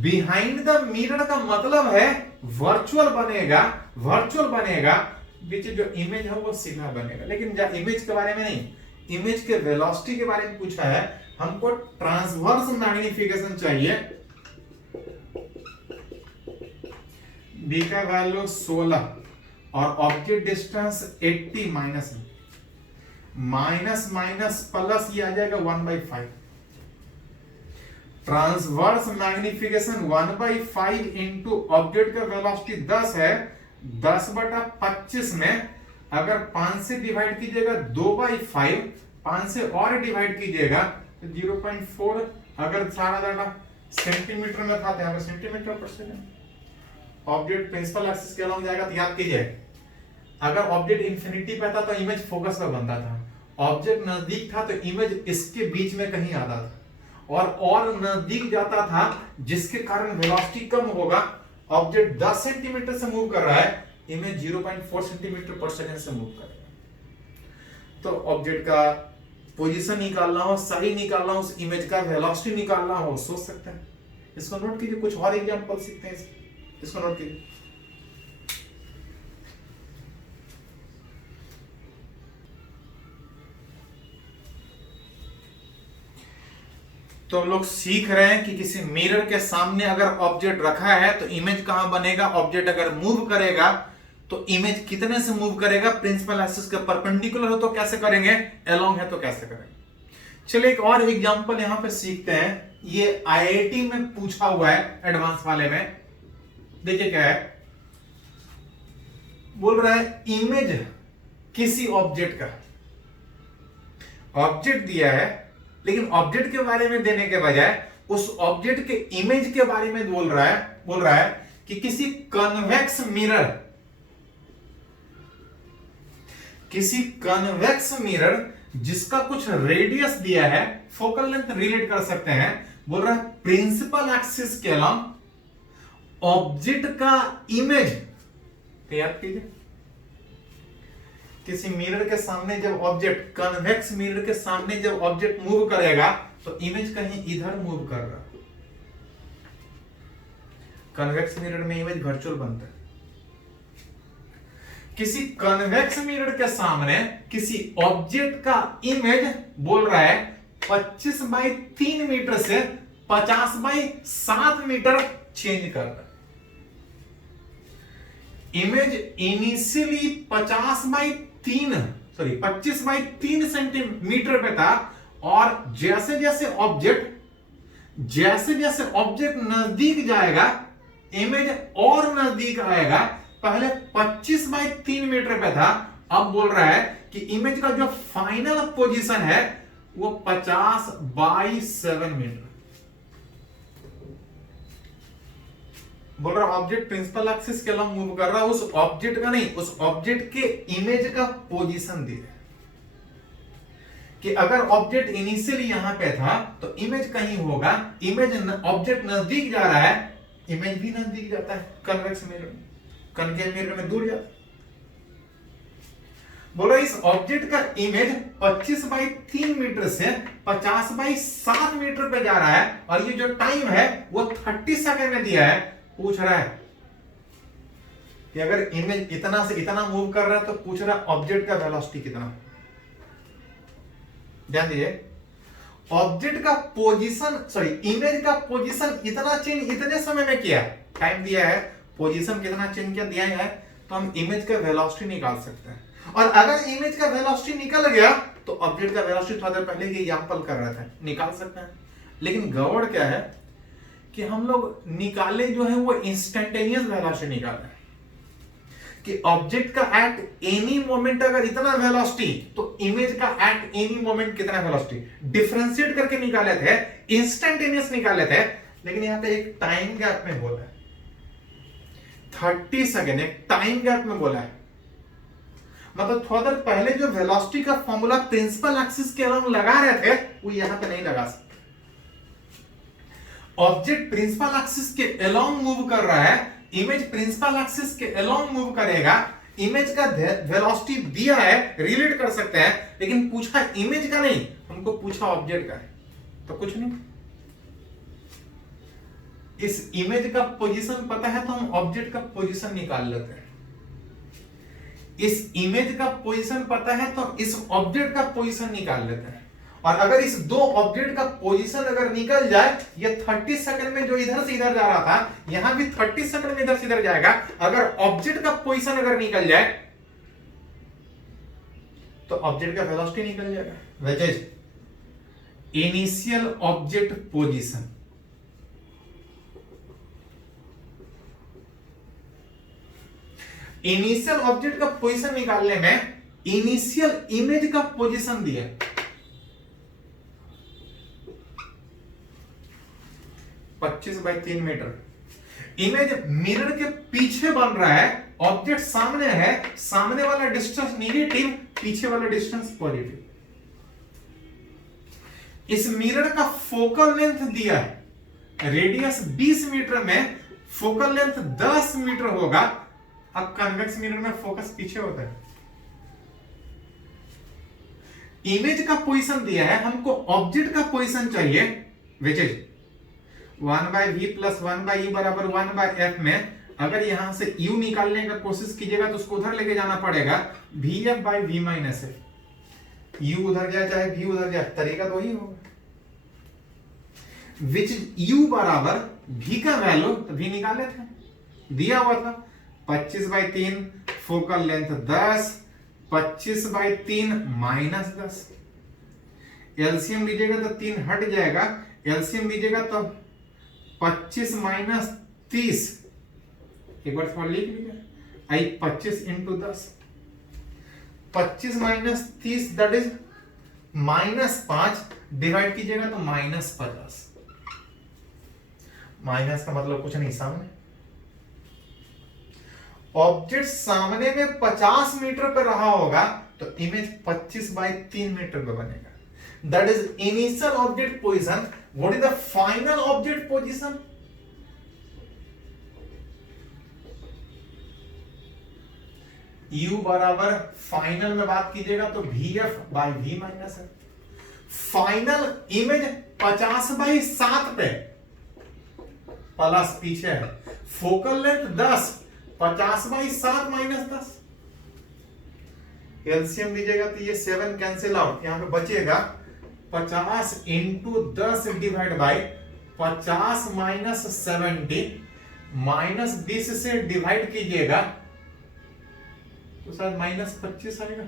बिहाइंड द मिरर का मतलब है वर्चुअल बनेगा, वर्चुअल बनेगा, बीच जो इमेज है वो सीधा बनेगा। लेकिन जब इमेज के बारे में नहीं, इमेज के वेलोसिटी के बारे में पूछा है, हमको ट्रांसवर्स मैग्निफिकेशन चाहिए। बी का वैल्यू 16 और object distance 80 minus minus plus, ये आ जाएगा 1/5। ट्रांसवर्स मैग्निफिकेशन 1/5 इंटू ऑब्जेक्ट का वेलोसिटी 10 है, 10/25 में अगर 5 से डिवाइड कीजिएगा 2/5, 5 से और डिवाइड कीजिएगा तो 0.4। अगर सारा डाटा सेंटीमीटर में था तो यहाँ पे सेंटीमीटर पर सेकंड। ऑब्जेक्ट प्रिंसिपल एक्सिस के अलॉन्ग जाएगा तो याद कीजिए, अगर ऑब्जेक्ट इंफिनिटी पे था तो इमेज फोकस पे बनता था, ऑब्जेक्ट नजदीक था तो इमेज इसके बीच में कहीं आता था, और नजदीक जाता था जिसके कारण वेलोसिटी कम होगा। ऑब्जेक्ट 10 सेंटीमीटर से मूव कर रहा है, इमेज 0.4 सेंटीमीटर पर सेकंड से मूव करेगा। तो ऑब्जेक्ट का पोजीशन निकालना हो, सही निकालना हो, उस इमेज का वेलोसिटी निकालना हो, सोच सकते हैं। इसको नोट कीजिए, कुछ और एग्जांपल सीखते हैं, इसको नोट कीजिए। तो हम लोग सीख रहे हैं कि किसी मिरर के सामने अगर ऑब्जेक्ट रखा है तो इमेज कहां बनेगा, ऑब्जेक्ट अगर मूव करेगा तो इमेज कितने से मूव करेगा, प्रिंसिपल एक्सिस के परपेंडिकुलर हो तो कैसे करेंगे, अलोंग है तो कैसे करेंगे। चलिए एक और एग्जांपल यहां पे सीखते हैं, ये आईआईटी में पूछा हुआ है एडवांस वाले में। देखिए क्या है, बोल रहा है इमेज किसी ऑब्जेक्ट का, ऑब्जेक्ट दिया है लेकिन ऑब्जेक्ट के बारे में देने के बजाय उस ऑब्जेक्ट के इमेज के बारे में बोल रहा है कि किसी कन्वेक्स मिरर जिसका कुछ रेडियस दिया है, फोकल लेंथ रिलेट कर सकते हैं, बोल रहा है प्रिंसिपल एक्सिस के अलॉन्ग ऑब्जेक्ट का इमेज तो याद कीजिए, किसी मिरर के सामने जब ऑब्जेक्ट, कन्वेक्स मिरर के सामने जब ऑब्जेक्ट मूव करेगा तो इमेज कहीं इधर मूव कर रहा है। कन्वेक्स मिरर में इमेज वर्चुअल बनता है। किसी कन्वेक्स मिरर के सामने किसी ऑब्जेक्ट का इमेज बोल रहा है 25 बाई 3 मीटर से 50 बाई 7 मीटर चेंज कर रहा है। इमेज इनिशियली 25 बाई 3 सेंटीमीटर पे था, और जैसे जैसे ऑब्जेक्ट नजदीक जाएगा इमेज और नजदीक आएगा। पहले 25 बाई 3 मीटर पे था, अब बोल रहा है कि इमेज का जो फाइनल पोजीशन है वो 50 बाई 7 मीटर। बोल रहा ऑब्जेक्ट प्रिंसिपल एक्सिस के अलॉन्ग मूव कर रहा है, उस ऑब्जेक्ट का नहीं, उस ऑब्जेक्ट के इमेज का पोजीशन दिया कि अगर ऑब्जेक्ट इनिशियली यहां पे था तो इमेज कहीं होगा, इमेज ऑब्जेक्ट नजदीक जा रहा है, इमेज भी नजदीक जाता है। कन्वेक्स मिरर, कनकेव मिरर में दूर जाता है। बोलो इस ऑब्जेक्ट का इमेज 25 बाई 3 मीटर से 50 बाई 7 मीटर पे जा रहा है, और ये जो टाइम है वो 30 सेकंड में दिया है। पूछ रहा है कि अगर इमेज इतना से इतना मूव कर रहा है तो पूछ रहा है ऑब्जेक्ट का वेलोसिटी कितना। ध्यान दीजिए, ऑब्जेक्ट का पोजीशन इमेज का पोजीशन इतना चेंज इतने समय में किया, टाइम दिया है, पोजीशन कितना चेंज किया दिया है, तो हम इमेज का वेलोसिटी निकाल सकते हैं। और अगर इमेज का वेलोसिटी निकल गया तो ऑब्जेक्ट का वेलोसिटी थोड़ा देर पहले ही एग्जांपल कर रहा था, निकाल सकते हैं। लेकिन गड़बड़ क्या है कि हम लोग निकाले जो है वो इंस्टेंटेनियस वेलोसिटी निकाले, कि ऑब्जेक्ट का एट एनी मोमेंट अगर इतना वेलोसिटी तो इमेज का एट एनी मोमेंट कितना वेलोसिटी, डिफरेंशिएट करके निकाले थे, इंस्टेंटेनियस निकाले थे। लेकिन यहां पे एक टाइम गैप में बोला है 30 सेकेंड, एक टाइम गैप में बोला है। मतलब थोड़ा देर पहले जो वेलोसिटी का फॉर्मूला प्रिंसिपल एक्सिस के अलॉन्ग लगा रहे थे वो यहां पे नहीं लगा सकते। ऑब्जेक्ट प्रिंसिपल एक्सिस के अलॉन्ग मूव कर रहा है, इमेज प्रिंसिपल एक्सिस के अलॉन्ग मूव करेगा, इमेज का वेलोसिटी दिया है, रिलेट कर सकते हैं, लेकिन पूछा इमेज का नहीं, हमको पूछा ऑब्जेक्ट का है, तो कुछ नहीं। इस इमेज का पोजीशन पता है तो हम ऑब्जेक्ट का पोजीशन निकाल लेते हैं। इस इमेज का पोजीशन पता है तो इस ऑब्जेक्ट का पोजीशन निकाल लेते हैं। और अगर इस दो ऑब्जेक्ट का पोजीशन अगर निकल जाए, ये 30 सेकंड में जो इधर से इधर जा रहा था, यहां भी 30 सेकंड में इधर से इधर जाएगा। अगर ऑब्जेक्ट का पोजीशन अगर निकल जाए तो ऑब्जेक्ट का वेलोसिटी निकल जाएगा, which is initial object position. Initial object का पोजीशन निकालने में इनिशियल इमेज का पोजीशन दिया 25 बाई 3 मीटर। इमेज मिरर के पीछे बन रहा है, ऑब्जेक्ट सामने है, सामने वाला डिस्टेंस नेगेटिव, पीछे वाला डिस्टेंस पॉजिटिव। इस मिरर का फोकल लेंथ दिया है, रेडियस 20 मीटर में फोकल लेंथ 10 मीटर होगा। अब कन्वेक्स मिरर में फोकस पीछे होता है। इमेज का पोजीशन दिया है, हमको ऑब्जेक्ट का पोजीशन चाहिए, which is 1 by v plus 1 by e बराबर 1 बाई एफ में अगर यहां से u निकालने का कोशिश कीजिएगा तो उसको उधर लेके जाना पड़ेगा, V F by V minus F. u उधर जाए चाहे v उधर जाए, तरीका तो वही होगा। विच u बराबर v का वैल्यू तो v निकाले थे, दिया हुआ था 25 by 3, focal length 10, 25 by 3 minus 10। LCM लीजिएगा तो 3 हट जाएगा, एलसीएम लीजिएगा तो 25 माइनस 30, एक बार थोड़ा लिख लीजिए, आई 25 into 10, 25 minus 30 that is -5, divide कीजिएगा तो -50। माइनस का मतलब कुछ नहीं, सामने ऑब्जेक्ट सामने में 50 मीटर पर रहा होगा तो इमेज 25 बाई 3 मीटर पे बनेगा। That is initial object position. What is the final object position? u बराबर फाइनल में बात कीजिएगा तो VF बाई V माइनस है। फाइनल इमेज 50/7 पे प्लस पीछे है, फोकल लेंथ 10, 50/7 माइनस 10। एलसीएम लीजिएगा तो ये 7 कैंसिल आउट, यहां पे बचेगा 50 into 10 divide by 50 minus 70 minus 20 से डिवाइड कीजिएगा तो शायद -25 आएगा।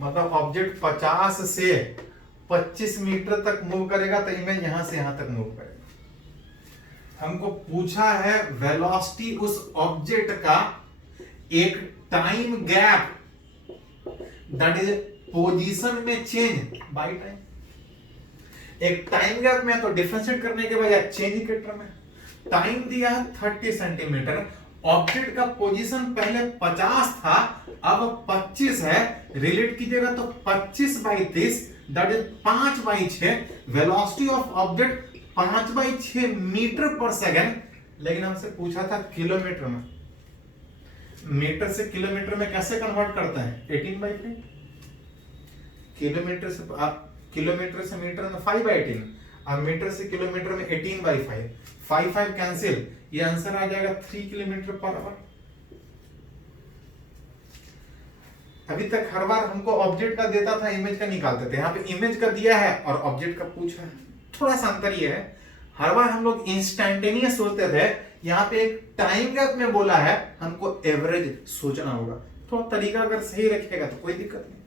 मतलब ऑब्जेक्ट 50 से 25 मीटर तक मूव करेगा तो इमेज यहां से यहां तक मूव करेगा। हमको पूछा है वेलोसिटी उस ऑब्जेक्ट का एक time gap that is position में चेंज बाय टाइम। एक टाइम गैप में तो डिफरेंशिएट करने के बजाय चेंज के टर्म में टाइम दिया है 30 सेंटीमीटर, ऑब्जेक्ट का पोजीशन पहले 50 था अब 25 है, रिलेट कीजिएगा तो 25/30 that is 5/6। Velocity of object 5/6 metre per second, लेकिन हमसे पूछा था किलोमीटर में। मीटर से किलोमीटर में कैसे कन्वर्ट करते हैं? 18/5। किलोमीटर से मीटर में 5/18, अब मीटर से किलोमीटर में 18/5, 5 कैंसिल, ये आंसर आ जाएगा 3 किलोमीटर पर आवर। अभी तक हर बार हमको ऑब्जेक्ट का देता था, इमेज का निकालते थे, यहाँ पे इमेज का दिया है और ऑब्जेक्ट का पूछा है। थोड़ा सा अंतर ये है, हर बार हम लोग इंस्टेंटेनियस सोचते थे, यहाँ पे एक टाइम गैप में बोला है, हमको एवरेज सोचना होगा। थोड़ा तरीका अगर सही रखिएगा तो कोई दिक्कत नहीं।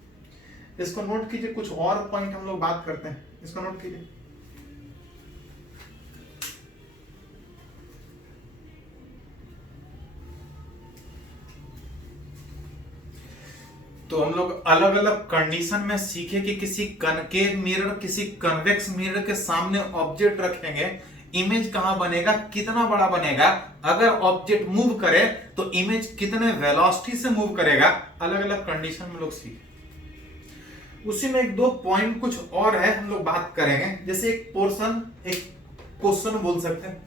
इसको नोट कीजिए, कुछ और पॉइंट हम लोग बात करते हैं, इसको नोट कीजिए। तो हम लोग अलग अलग कंडीशन में सीखे कि किसी कनकेव मिरर, किसी कन्वेक्स मिरर के सामने ऑब्जेक्ट रखेंगे, इमेज कहां बनेगा, कितना बड़ा बनेगा, अगर ऑब्जेक्ट मूव करे तो इमेज कितने वेलोसिटी से मूव करेगा, अलग अलग कंडीशन में लोग सीखे। उसी में एक दो पॉइंट कुछ और है, हम लोग बात करेंगे। जैसे एक पोर्शन, एक क्वेश्चन बोल सकते हैं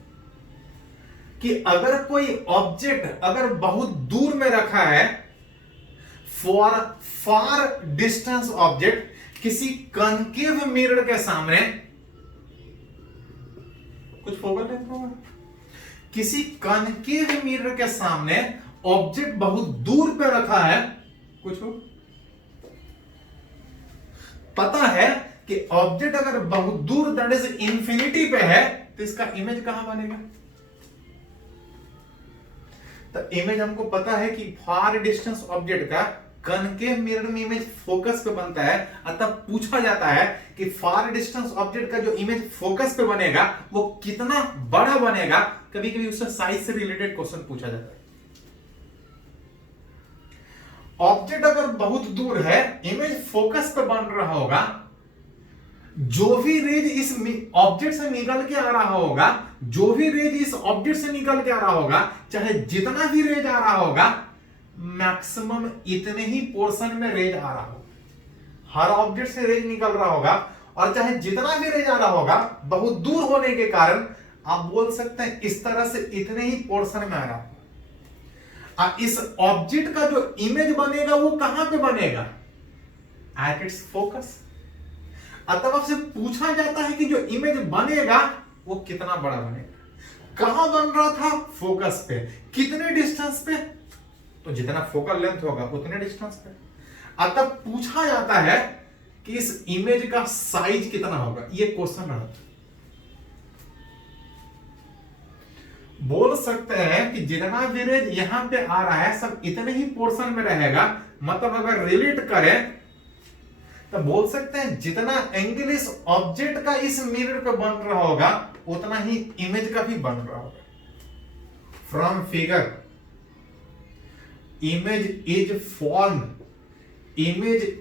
कि अगर कोई ऑब्जेक्ट अगर बहुत दूर में रखा है, फॉर फार डिस्टेंस ऑब्जेक्ट, किसी कनकेव मिरर के सामने, कुछ फोकल लेंथ होगा, किसी कनकेव मिरर के सामने ऑब्जेक्ट बहुत दूर पे रखा है, कुछ हो, पता है कि ऑब्जेक्ट अगर बहुत दूर दैट इज इंफिनिटी पे है तो इसका इमेज कहां बनेगा। तो इमेज हमको पता है कि फार डिस्टेंस ऑब्जेक्ट का कनकेव मिरर में इमेज फोकस पे बनता है, अतः पूछा जाता है कि फार डिस्टेंस ऑब्जेक्ट का जो इमेज फोकस पे बनेगा वो कितना बड़ा बनेगा। कभी कभी उससे साइज से रिलेटेड क्वेश्चन पूछा जाता है। ऑब्जेक्ट अगर बहुत दूर है, इमेज फोकस पे बन रहा होगा, जो भी रेज इस ऑब्जेक्ट से निकल के आ रहा होगा, जो भी रेज इस ऑब्जेक्ट से निकल के आ रहा होगा, चाहे जितना भी रेज आ रहा होगा, मैक्सिमम इतने ही पोर्शन में रेज आ रहा होगा। हर ऑब्जेक्ट से रेज निकल रहा होगा और चाहे जितना भी रेज आ रहा होगा, बहुत दूर होने के कारण आप बोल सकते हैं इस तरह से इतने ही पोर्शन में आ रहा होगा। इस ऑब्जेक्ट का जो इमेज बनेगा वो कहां पे बनेगा? At its focus. अतः आपसे पूछा जाता है कि जो इमेज बनेगा वो कितना बड़ा बनेगा। कहां बन रहा था? फोकस पे। कितने डिस्टेंस पे? तो जितना फोकल लेंथ होगा उतने डिस्टेंस पे। अतः पूछा जाता है कि इस इमेज का साइज कितना होगा। ये क्वेश्चन रहा। बोल सकते हैं कि जितना भी रेज यहां पे आ रहा है सब इतने ही पोर्शन में रहेगा। मतलब अगर रिलेट करें तो बोल सकते हैं जितना एंगल इस ऑब्जेक्ट का इस मिरर पे बन रहा होगा उतना ही इमेज का भी बन रहा होगा। From figure, image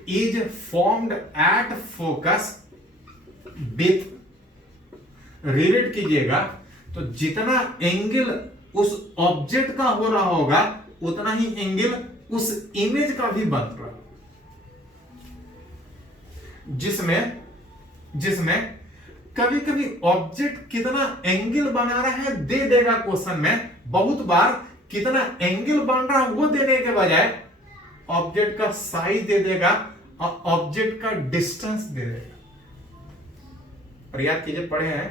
is formed at focus with, relate कीजिएगा तो जितना एंगल उस ऑब्जेक्ट का हो रहा होगा उतना ही एंगल उस इमेज का भी बन रहा है। जिसमें कभी कभी ऑब्जेक्ट कितना एंगल बना रहा है दे देगा क्वेश्चन में। बहुत बार कितना एंगल बन रहा है वो देने के बजाय ऑब्जेक्ट का साइज दे देगा और ऑब्जेक्ट का डिस्टेंस दे देगा। और याद कीजिए, पढ़े हैं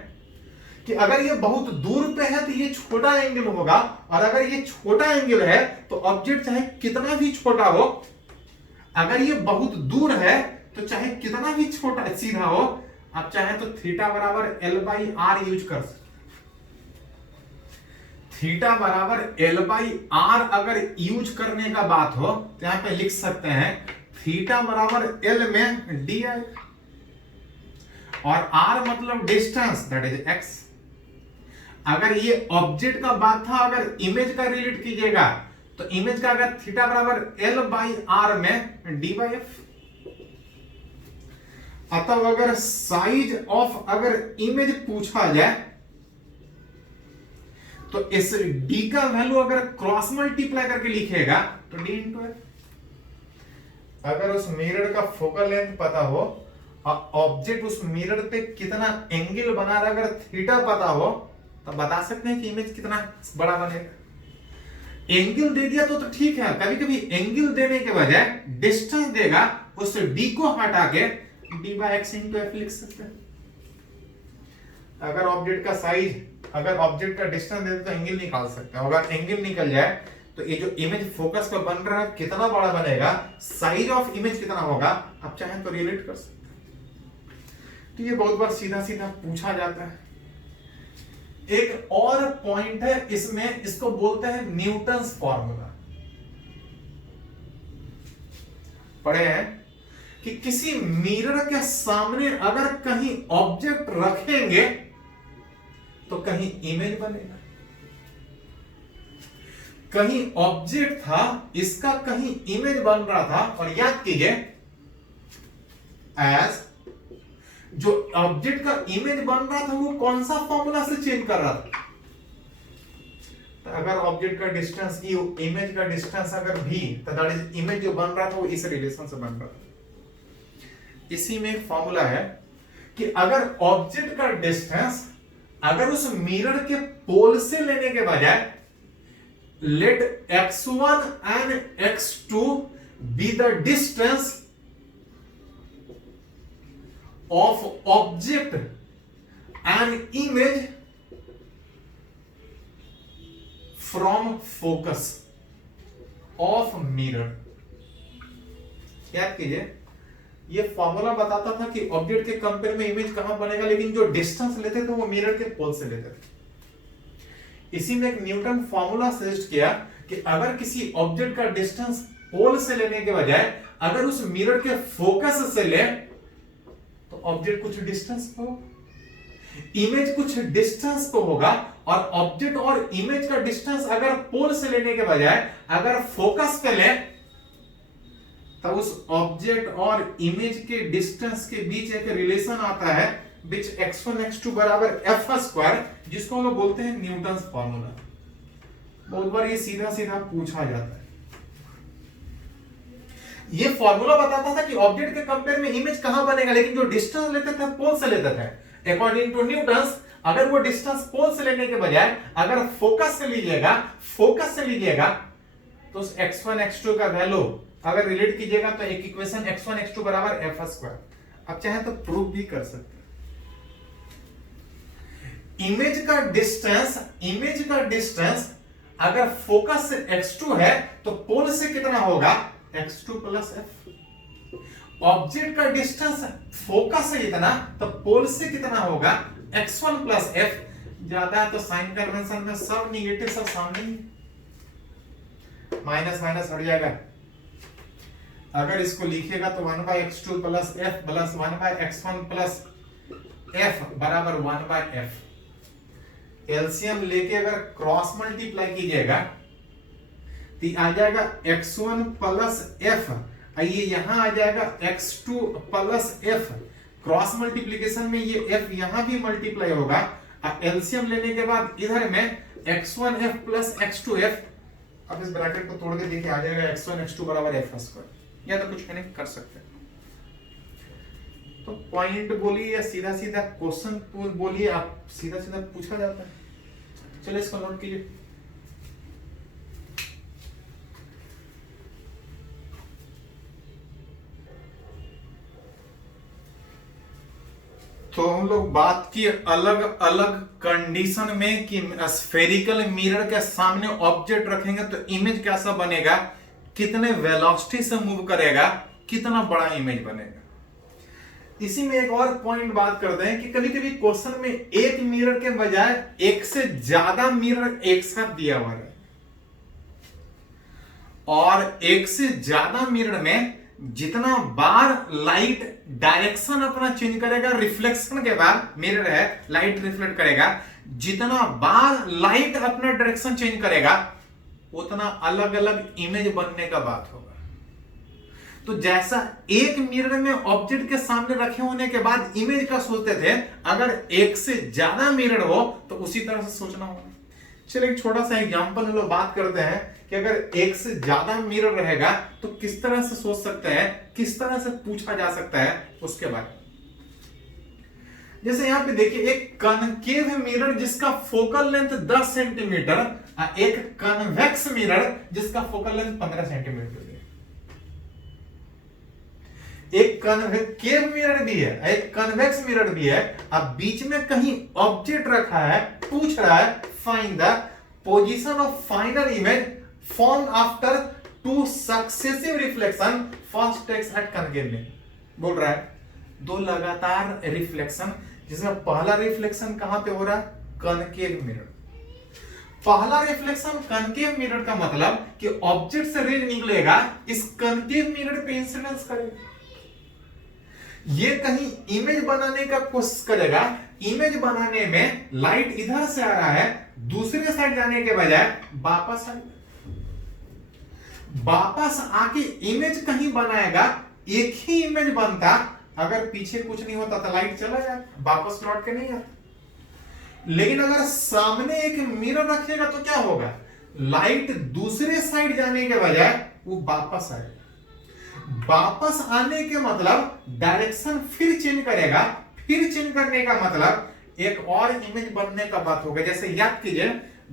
कि अगर ये बहुत दूर पे है तो ये छोटा एंगल होगा, और अगर ये छोटा एंगल है तो ऑब्जेक्ट चाहे कितना भी छोटा हो, अगर ये बहुत दूर है तो चाहे कितना भी छोटा सीधा हो, आप चाहे तो थीटा बराबर एल बाई आर यूज कर सकते। थीटा बराबर एल बाई आर अगर यूज करने का बात हो तो यहां पे लिख सकते हैं थीटा बराबर एल में डी आई, और आर मतलब डिस्टेंस, दैट इज एक्स। अगर ये ऑब्जेक्ट का बात था, अगर इमेज का रिलेट कीजिएगा तो इमेज का अगर थीटा बराबर एल बाई आर में डी बाई एफ। अतः अगर साइज ऑफ अगर इमेज पूछा जाए तो इस d का वैल्यू अगर क्रॉस मल्टीप्लाई करके लिखेगा तो d इंटू एफ। अगर उस मिरर का फोकल लेंथ पता हो और ऑब्जेक्ट उस मिरर पे कितना एंगल बना रहा, अगर थीटा पता हो तो बता सकते हैं कि इमेज कितना बड़ा बनेगा। एंगल दे दिया तो ठीक है, कभी कभी एंगल देने के बजाय डिस्टेंस देगा, उस d को हटा के d by x into F लिख सकते हैं। अगर ऑब्जेक्ट का साइज, अगर ऑब्जेक्ट का डिस्टेंस दे तो एंगल निकाल सकते हैं। अगर एंगल निकल जाए तो ये जो इमेज फोकस पे बन रहा है कितना बड़ा बनेगा, साइज ऑफ इमेज कितना होगा, आप चाहें तो रिलेट कर सकते हैं। तो ये बहुत बार सीधा सीधा पूछा जाता है। एक और पॉइंट है इसमें, इसको बोलते हैं न्यूटन्स फॉर्मूला। पढ़े हैं कि किसी मिरर के सामने अगर कहीं ऑब्जेक्ट रखेंगे तो कहीं इमेज बनेगा, कहीं ऑब्जेक्ट था इसका कहीं इमेज बन रहा था। और याद कीजिए, एज जो ऑब्जेक्ट का इमेज बन रहा था वो कौन सा फॉर्मूला से चेंज कर रहा था। तो अगर ऑब्जेक्ट का डिस्टेंस ई, इमेज का डिस्टेंस अगर भी, तो दैट इज इमेज जो बन रहा था वो इस रिलेशन से बन रहा था। इसी में एक फॉर्मूला है कि अगर ऑब्जेक्ट का डिस्टेंस अगर उस मिरर के पोल से लेने के बजाय late x1 and x2 be the distance of object and image from focus of mirror। याद कीजिए, ये फॉर्मूला बताता था कि ऑब्जेक्ट के कंपेयर में इमेज कहां बनेगा, लेकिन जो डिस्टेंस लेते थे वो मिरर के पोल से लेते थे। इसी में एक न्यूटन फॉर्मूला सजेस्ट किया कि अगर किसी ऑब्जेक्ट का डिस्टेंस पोल से लेने के बजाय अगर उस मिरर के फोकस से ले तो ऑब्जेक्ट कुछ डिस्टेंस पे होगा, इमेज कुछ डिस्टेंस पे होगा। और ऑब्जेक्ट और इमेज का डिस्टेंस अगर पोल से लेने के बजाय अगर फोकस पे ले तो उस ऑब्जेक्ट और इमेज के डिस्टेंस के बीच एक रिलेशन आता है which x1 x2 बराबर f स्क्वायर, जिसको हम लोग बोलते हैं न्यूटन्स फॉर्मूला। बहुत बार ये सीधा सीधा पूछा जाता है। ये फॉर्मूला बताता था कि ऑब्जेक्ट के कंपेयर में इमेज कहां बनेगा, लेकिन जो डिस्टेंस लेते थे पोल से लेते थे। अकॉर्डिंग टू न्यूटन्स अगर वो डिस्टेंस पोल से लेने के बजाय अगर फोकस से लीजिएगा तो उस x1 x2 का वैल्यू अगर रिलेट कीजिएगा तो एक इक्वेशन x1 x2 बराबर f स्क्वायर। आप चाहे तो प्रूव भी कर सकते हैं। इमेज का डिस्टेंस अगर फोकस से x2 है तो पोल से कितना होगा, x2 प्लस f। ऑब्जेक्ट का डिस्टेंस फोकस से इतना तो पोल से कितना होगा, x1 प्लस f। ज्यादा है तो साइन कन्वेंशन में सब निगेटिव सब सामने ही, माइनस माइनस हट जाएगा। अगर इसको लिखिएगा तो 1 by x2 plus f plus 1 by x1 plus f बराबर 1 बाय f। एलसीएम लेके अगर क्रॉस मल्टीप्लाई कीजिएगा तो आ जाएगा x1 प्लस f, ये यहां आ जाएगा x2 plus f। Cross multiplication में ये f यहां भी मल्टीप्लाई होगा। एलसीएम लेने के बाद इधर में x1f प्लस x2f, अब इस ब्रैकेट को तोड़ के देखिए आ जाएगा x1 x2 बराबर f स्क्वायर। या तो कुछ कनेक्ट कर सकते हैं। तो पॉइंट बोलिए या सीधा सीधा क्वेश्चन बोलिए, आप सीधा सीधा पूछा जाता है। चलिए इसको नोट कीजिए। तो हम लोग बात की अलग अलग कंडीशन में कि स्फेरिकल मिरर के सामने ऑब्जेक्ट रखेंगे तो इमेज कैसा बनेगा, कितने वेलोसिटी से मूव करेगा, कितना बड़ा इमेज बनेगा। इसी में एक और पॉइंट बात करते हैं कि कभी कभी क्वेश्चन में एक मिरर के बजाय एक से ज्यादा मिरर एक साथ दिया हुआ है, और एक से ज्यादा मिरर में जितना बार लाइट डायरेक्शन अपना चेंज करेगा, रिफ्लेक्शन के बाद मिरर है लाइट रिफ्लेक्ट करेगा, जितना बार लाइट अपना डायरेक्शन चेंज करेगा उतना अलग अलग इमेज बनने का बात होगा। तो जैसा एक मिरर में ऑब्जेक्ट के सामने रखे होने के बाद इमेज का सोचते थे, अगर एक से ज्यादा मिरर हो तो उसी तरह से सोचना होगा। चलिए एक छोटा सा एग्जांपल हम लोग बात करते हैं कि अगर एक से ज्यादा मिरर रहेगा तो किस तरह से सोच सकते हैं, किस तरह से पूछा जा सकता है उसके बारे में। जैसे यहां पे देखिए एक कनकेव मिरर जिसका फोकल लेंथ 10 सेंटीमीटर, एक कन्वेक्स मिरर जिसका फोकल लेंथ 15 सेंटीमीटर है। एक कनकेव मिरर भी है, एक कन्वेक्स मिरर भी है। अब बीच में कहीं ऑब्जेक्ट रखा है, पूछ रहा है find the position of final image form after two successive reflection first takes at concave mirror. बोल रहा है दो लगातार रिफ्लेक्शन, जिसमें पहला रिफ्लेक्शन कहां पे हो रहा है, कनकेव मिरर। पहला रिफ्लेक्शन कनकेव मिरर का मतलब कि ऑब्जेक्ट से रेज निकलेगा, इस कनकेव मिरर पे इंसिडेंस करेगा, ये कहीं इमेज बनाने का कोशिश करेगा। इमेज बनाने में लाइट इधर से आ रहा है, दूसरे साइड जाने के बजाय वापस आएगा, वापस आके इमेज कहीं बनाएगा। एक ही इमेज बनता, अगर पीछे कुछ नहीं होता तो लाइट चला जाए, वापस लौट के नहीं आता। लेकिन अगर सामने एक मिरर रखेगा तो क्या होगा, लाइट दूसरे साइड जाने के बजाय वो वापस आएगा। वापस आने के मतलब डायरेक्शन फिर चेंज करेगा, फिर चेंज करने का मतलब एक और इमेज बनने का बात होगा। जैसे याद कीजिए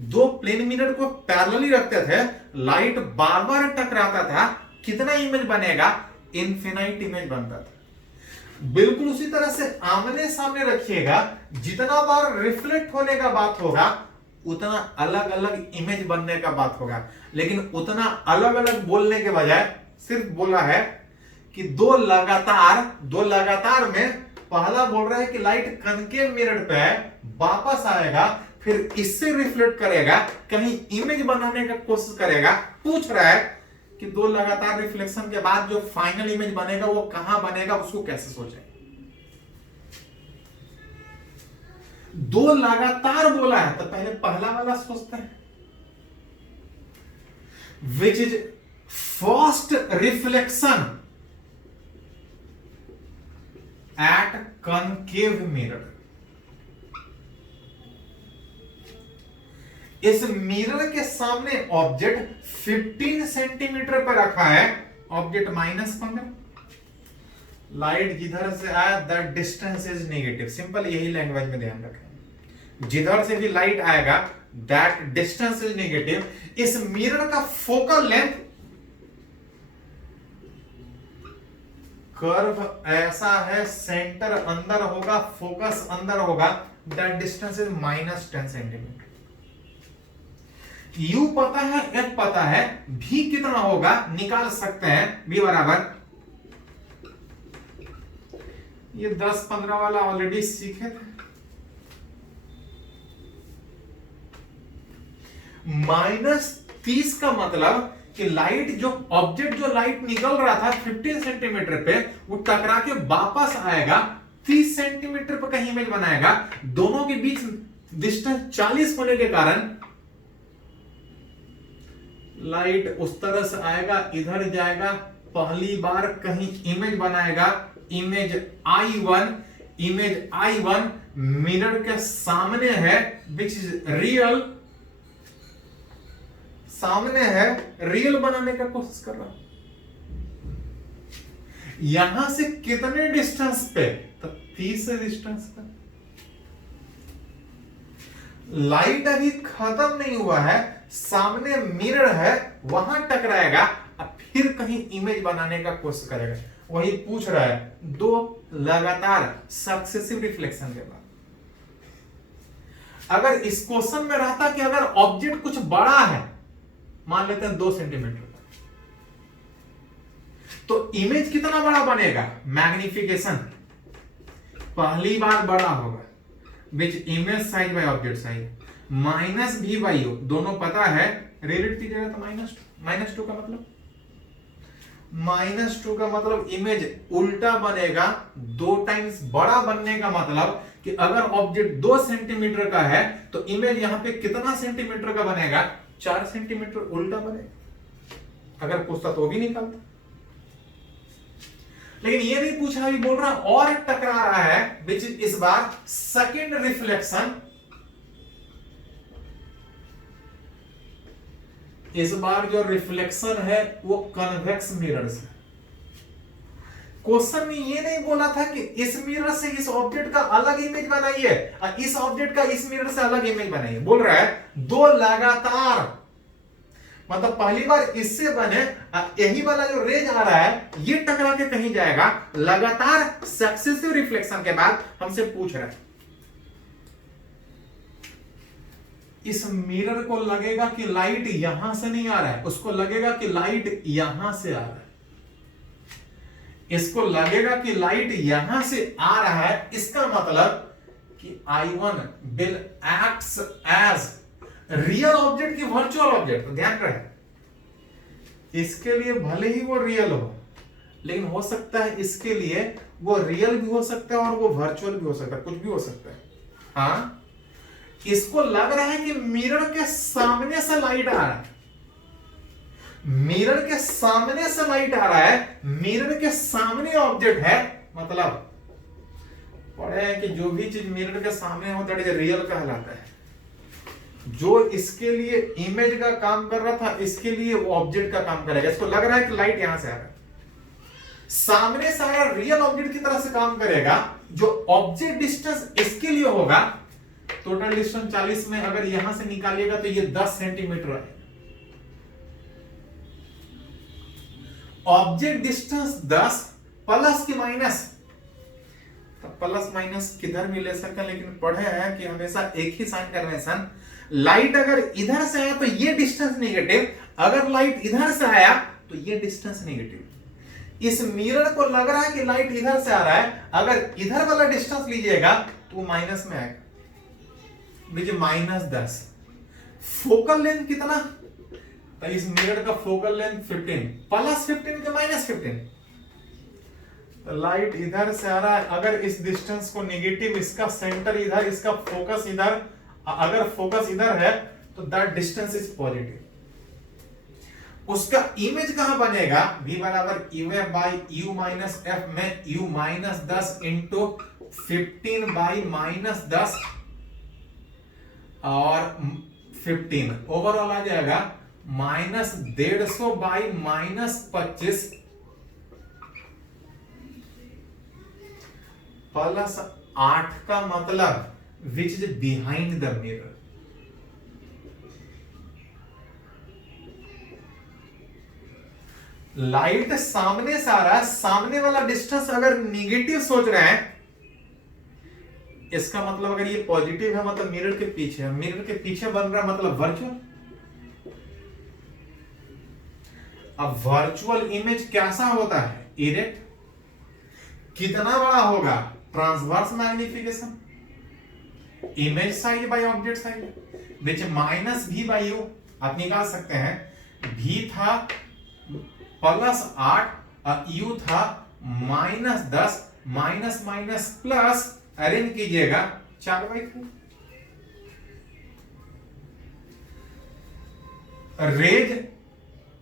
दो प्लेन मिरर को पैरेलली रखते थे, लाइट बार बार टकराता था, कितना इमेज बनेगा, इनफिनाइट इमेज बनता था। बिल्कुल उसी तरह से आमने सामने रखिएगा, जितना बार रिफ्लेक्ट होने का बात होगा उतना अलग अलग इमेज बनने का बात होगा। लेकिन उतना अलग अलग बोलने के बजाय सिर्फ बोला है कि दो लगातार में पहला बोल रहा है कि लाइट कनकेव मिरर पे है, वापस आएगा, फिर इससे रिफ्लेक्ट करेगा, कहीं इमेज बनाने का कोशिश करेगा। पूछ रहा है कि दो लगातार रिफ्लेक्शन के बाद जो फाइनल इमेज बनेगा वो कहां बनेगा, उसको कैसे सोचें। दो लगातार बोला है तो पहले पहला वाला सोचते हैं, which is first reflection eight concave mirror. इस मिरर के सामने ऑब्जेक्ट 15 सेंटीमीटर पर रखा है, ऑब्जेक्ट -15, लाइट जिधर से आया that distance is negative. Simple यही लैंग्वेज में ध्यान रखें, जिधर से भी लाइट आएगा दैट डिस्टेंस इज नेगेटिव। इस मिरर का फोकल लेंथ कर्व ऐसा है, सेंटर अंदर होगा, फोकस अंदर होगा, that distance is -10 centimetre. U पता है, F पता है, V कितना होगा निकाल सकते हैं। V बराबर, ये 10-15 वाला ऑलरेडी सीखे थे, -30 का मतलब कि लाइट जो ऑब्जेक्ट जो लाइट निकल रहा था 15 सेंटीमीटर पे, वो टकरा के वापस आएगा 30 सेंटीमीटर पर कहीं इमेज बनाएगा। दोनों के बीच डिस्टेंस 40 होने के कारण लाइट उस तरह से आएगा, इधर जाएगा, पहली बार कहीं इमेज बनाएगा, इमेज I1 मिरर के सामने है, विच इज रियल, सामने है, रियल बनाने का कोशिश कर रहा। यहां से कितने डिस्टेंस पे, तो 30 डिस्टेंस पे। लाइट अभी खत्म नहीं हुआ है, सामने मिरर है, वहां टकराएगा, अब फिर कहीं इमेज बनाने का कोशिश करेगा। वही पूछ रहा है, दो लगातार सक्सेसिव रिफ्लेक्शन के बाद। अगर इस क्वेश्चन में रहता कि अगर ऑब्जेक्ट कुछ बड़ा है, मान लेते हैं 2 सेंटीमीटर का, तो इमेज कितना बड़ा बनेगा? मैग्निफिकेशन पहली बार बड़ा होगा, which image size by object size minus भी बाई यू, दोनों पता है, रिलेट कीजिएगा तो माइनस टू का मतलब, -2 का मतलब इमेज उल्टा बनेगा, 2 टाइम्स बड़ा बनने का मतलब कि अगर ऑब्जेक्ट 2 सेंटीमीटर का है तो इमेज यहां पे कितना सेंटीमीटर का बनेगा? 4 सेंटीमीटर उल्टा बनेगा। अगर पूछता तो भी निकालता, लेकिन ये नहीं पूछा, भी बोल रहा और टकरा रहा है, विच इस बार सेकेंड रिफ्लेक्शन, इस बार जो रिफ्लेक्शन है वो कन्वेक्स मिरर से। क्वेश्चन में ये नहीं बोला था कि इस मिरर से इस ऑब्जेक्ट का अलग इमेज बनाइए और इस ऑब्जेक्ट का इस मिरर से अलग इमेज बनाइए, बोल रहा है 2 लगातार, मतलब पहली बार इससे बने, यही वाला जो रेज आ रहा है ये टकरा के कहीं जाएगा, लगातार सक्सेसिव रिफ्लेक्शन के बाद हमसे पूछ रहा है इस मिरर को लगेगा कि लाइट यहां से नहीं आ रहा है, उसको लगेगा कि लाइट यहां से आ रहा है, इसको लगेगा कि लाइट यहां से आ रहा है, इसका मतलब कि I1 will acts as real object की वर्चुअल ऑब्जेक्ट। तो ध्यान रहे, इसके लिए भले ही वो रियल हो, लेकिन हो सकता है इसके लिए वो रियल भी हो सकता है और वो वर्चुअल भी हो सकता है, कुछ भी हो सकता है। हाँ, इसको लग रहा है कि मिरर के सामने से लाइट आ रहा है, मिरर के सामने से लाइट आ रहा है, मिरर के सामने ऑब्जेक्ट है, मतलब पढ़े हैं कि जो भी चीज मिरर के सामने होता है रियल कहलाता है। जो इसके लिए इमेज का काम कर रहा था, इसके लिए वो ऑब्जेक्ट का काम करेगा। इसको लग रहा है कि लाइट यहां से आ रहा है, सामने से आ रहा रियल ऑब्जेक्ट की तरह से काम करेगा। जो ऑब्जेक्ट डिस्टेंस इसके लिए होगा, टोटल डिस्टेंस 40 में अगर यहां से निकालिएगा तो ये 10 सेंटीमीटर है। ऑब्जेक्ट डिस्टेंस 10 प्लस की माइनस, तो प्लस माइनस किधर भी ले सकते हैं, लेकिन पढ़े हैं कि हमेशा एक ही साइन कन्वेंशन। लाइट अगर इधर से आया तो ये डिस्टेंस नेगेटिव, अगर लाइट इधर से आया तो ये डिस्टेंस नेगेटिव। इस मिरर को लग रहा है कि लाइट इधर से आ रहा है, अगर इधर वाला डिस्टेंस लीजिएगा तो माइनस में आएगा, -10। फोकल लेंथ कितना? तो इस मिरर का फोकल लेंथ 15 प्लस 15 के -15, तो लाइट इधर से आ रहा है, अगर इस डिस्टेंस को नेगेटिव, इसका सेंटर इधर, इसका फोकस इधर, अगर फोकस इधर है तो दैट डिस्टेंस इज पॉजिटिव। उसका इमेज कहां बनेगा? v बराबर uf by u minus F में u -10 इंटू 15 बाई -10 और 15 ओवरऑल आ जाएगा -150 बाई -25 प्लस 8 का मतलब which is behind the mirror. Light सामने से आ रहा है, सामने वाला डिस्टेंस अगर निगेटिव सोच रहे हैं, इसका मतलब अगर ये पॉजिटिव है मतलब मिरर के पीछे है, मिरर के पीछे बन रहा है मतलब वर्चुअल। अब वर्चुअल इमेज कैसा होता है? इरेक्ट। कितना बड़ा होगा? Transverse magnification, image size by object size, which minus भी बाय यू आप निकाल सकते हैं। भी था +8 और यू था -10, माइनस माइनस प्लस, अरेंज कीजिएगा 4/3। रेज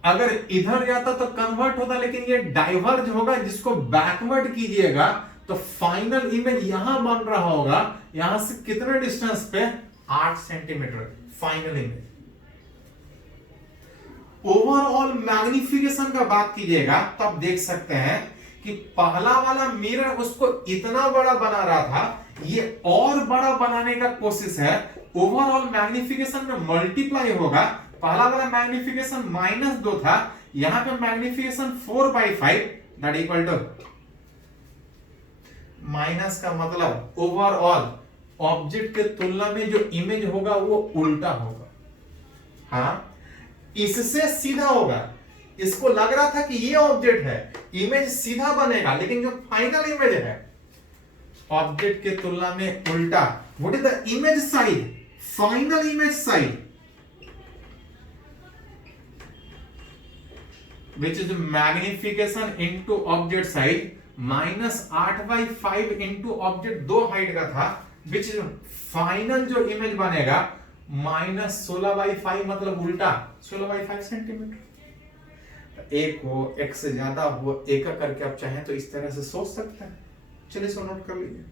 अगर इधर जाता तो कन्वर्ट होता, लेकिन ये डाइवर्ज होगा, जिसको बैकवर्ड कीजिएगा तो फाइनल इमेज यहां बन रहा होगा, यहां से कितने डिस्टेंस पे? 8 centimetre final image. Overall magnification का बात कीजिएगा तो आप देख सकते हैं कि पहला वाला मिरर उसको इतना बड़ा बना रहा था, ये और बड़ा बनाने का कोशिश है। ओवरऑल मैग्निफिकेशन में मल्टीप्लाई होगा। पहला वाला मैग्निफिकेशन -2 था, यहां पे magnification 4/5 that equal to minus का मतलब ओवरऑल ऑब्जेक्ट के तुलना में जो इमेज होगा वो उल्टा होगा। हाँ, इससे सीधा होगा। इसको लग रहा था कि ये ऑब्जेक्ट है, इमेज सीधा बनेगा, लेकिन जो फाइनल इमेज है ऑब्जेक्ट के तुलना में उल्टा। What is the image size? Final image size which is magnification into object size minus 8/5 into object 2 height का था, विच इज फाइनल जो इमेज बनेगा माइनस 16/5 मतलब उल्टा 16/5 सेंटीमीटर। एक हो, एक से ज्यादा हो, एक करके आप चाहें तो इस तरह से सोच सकते हैं। चलिए इसको नोट कर लीजिए।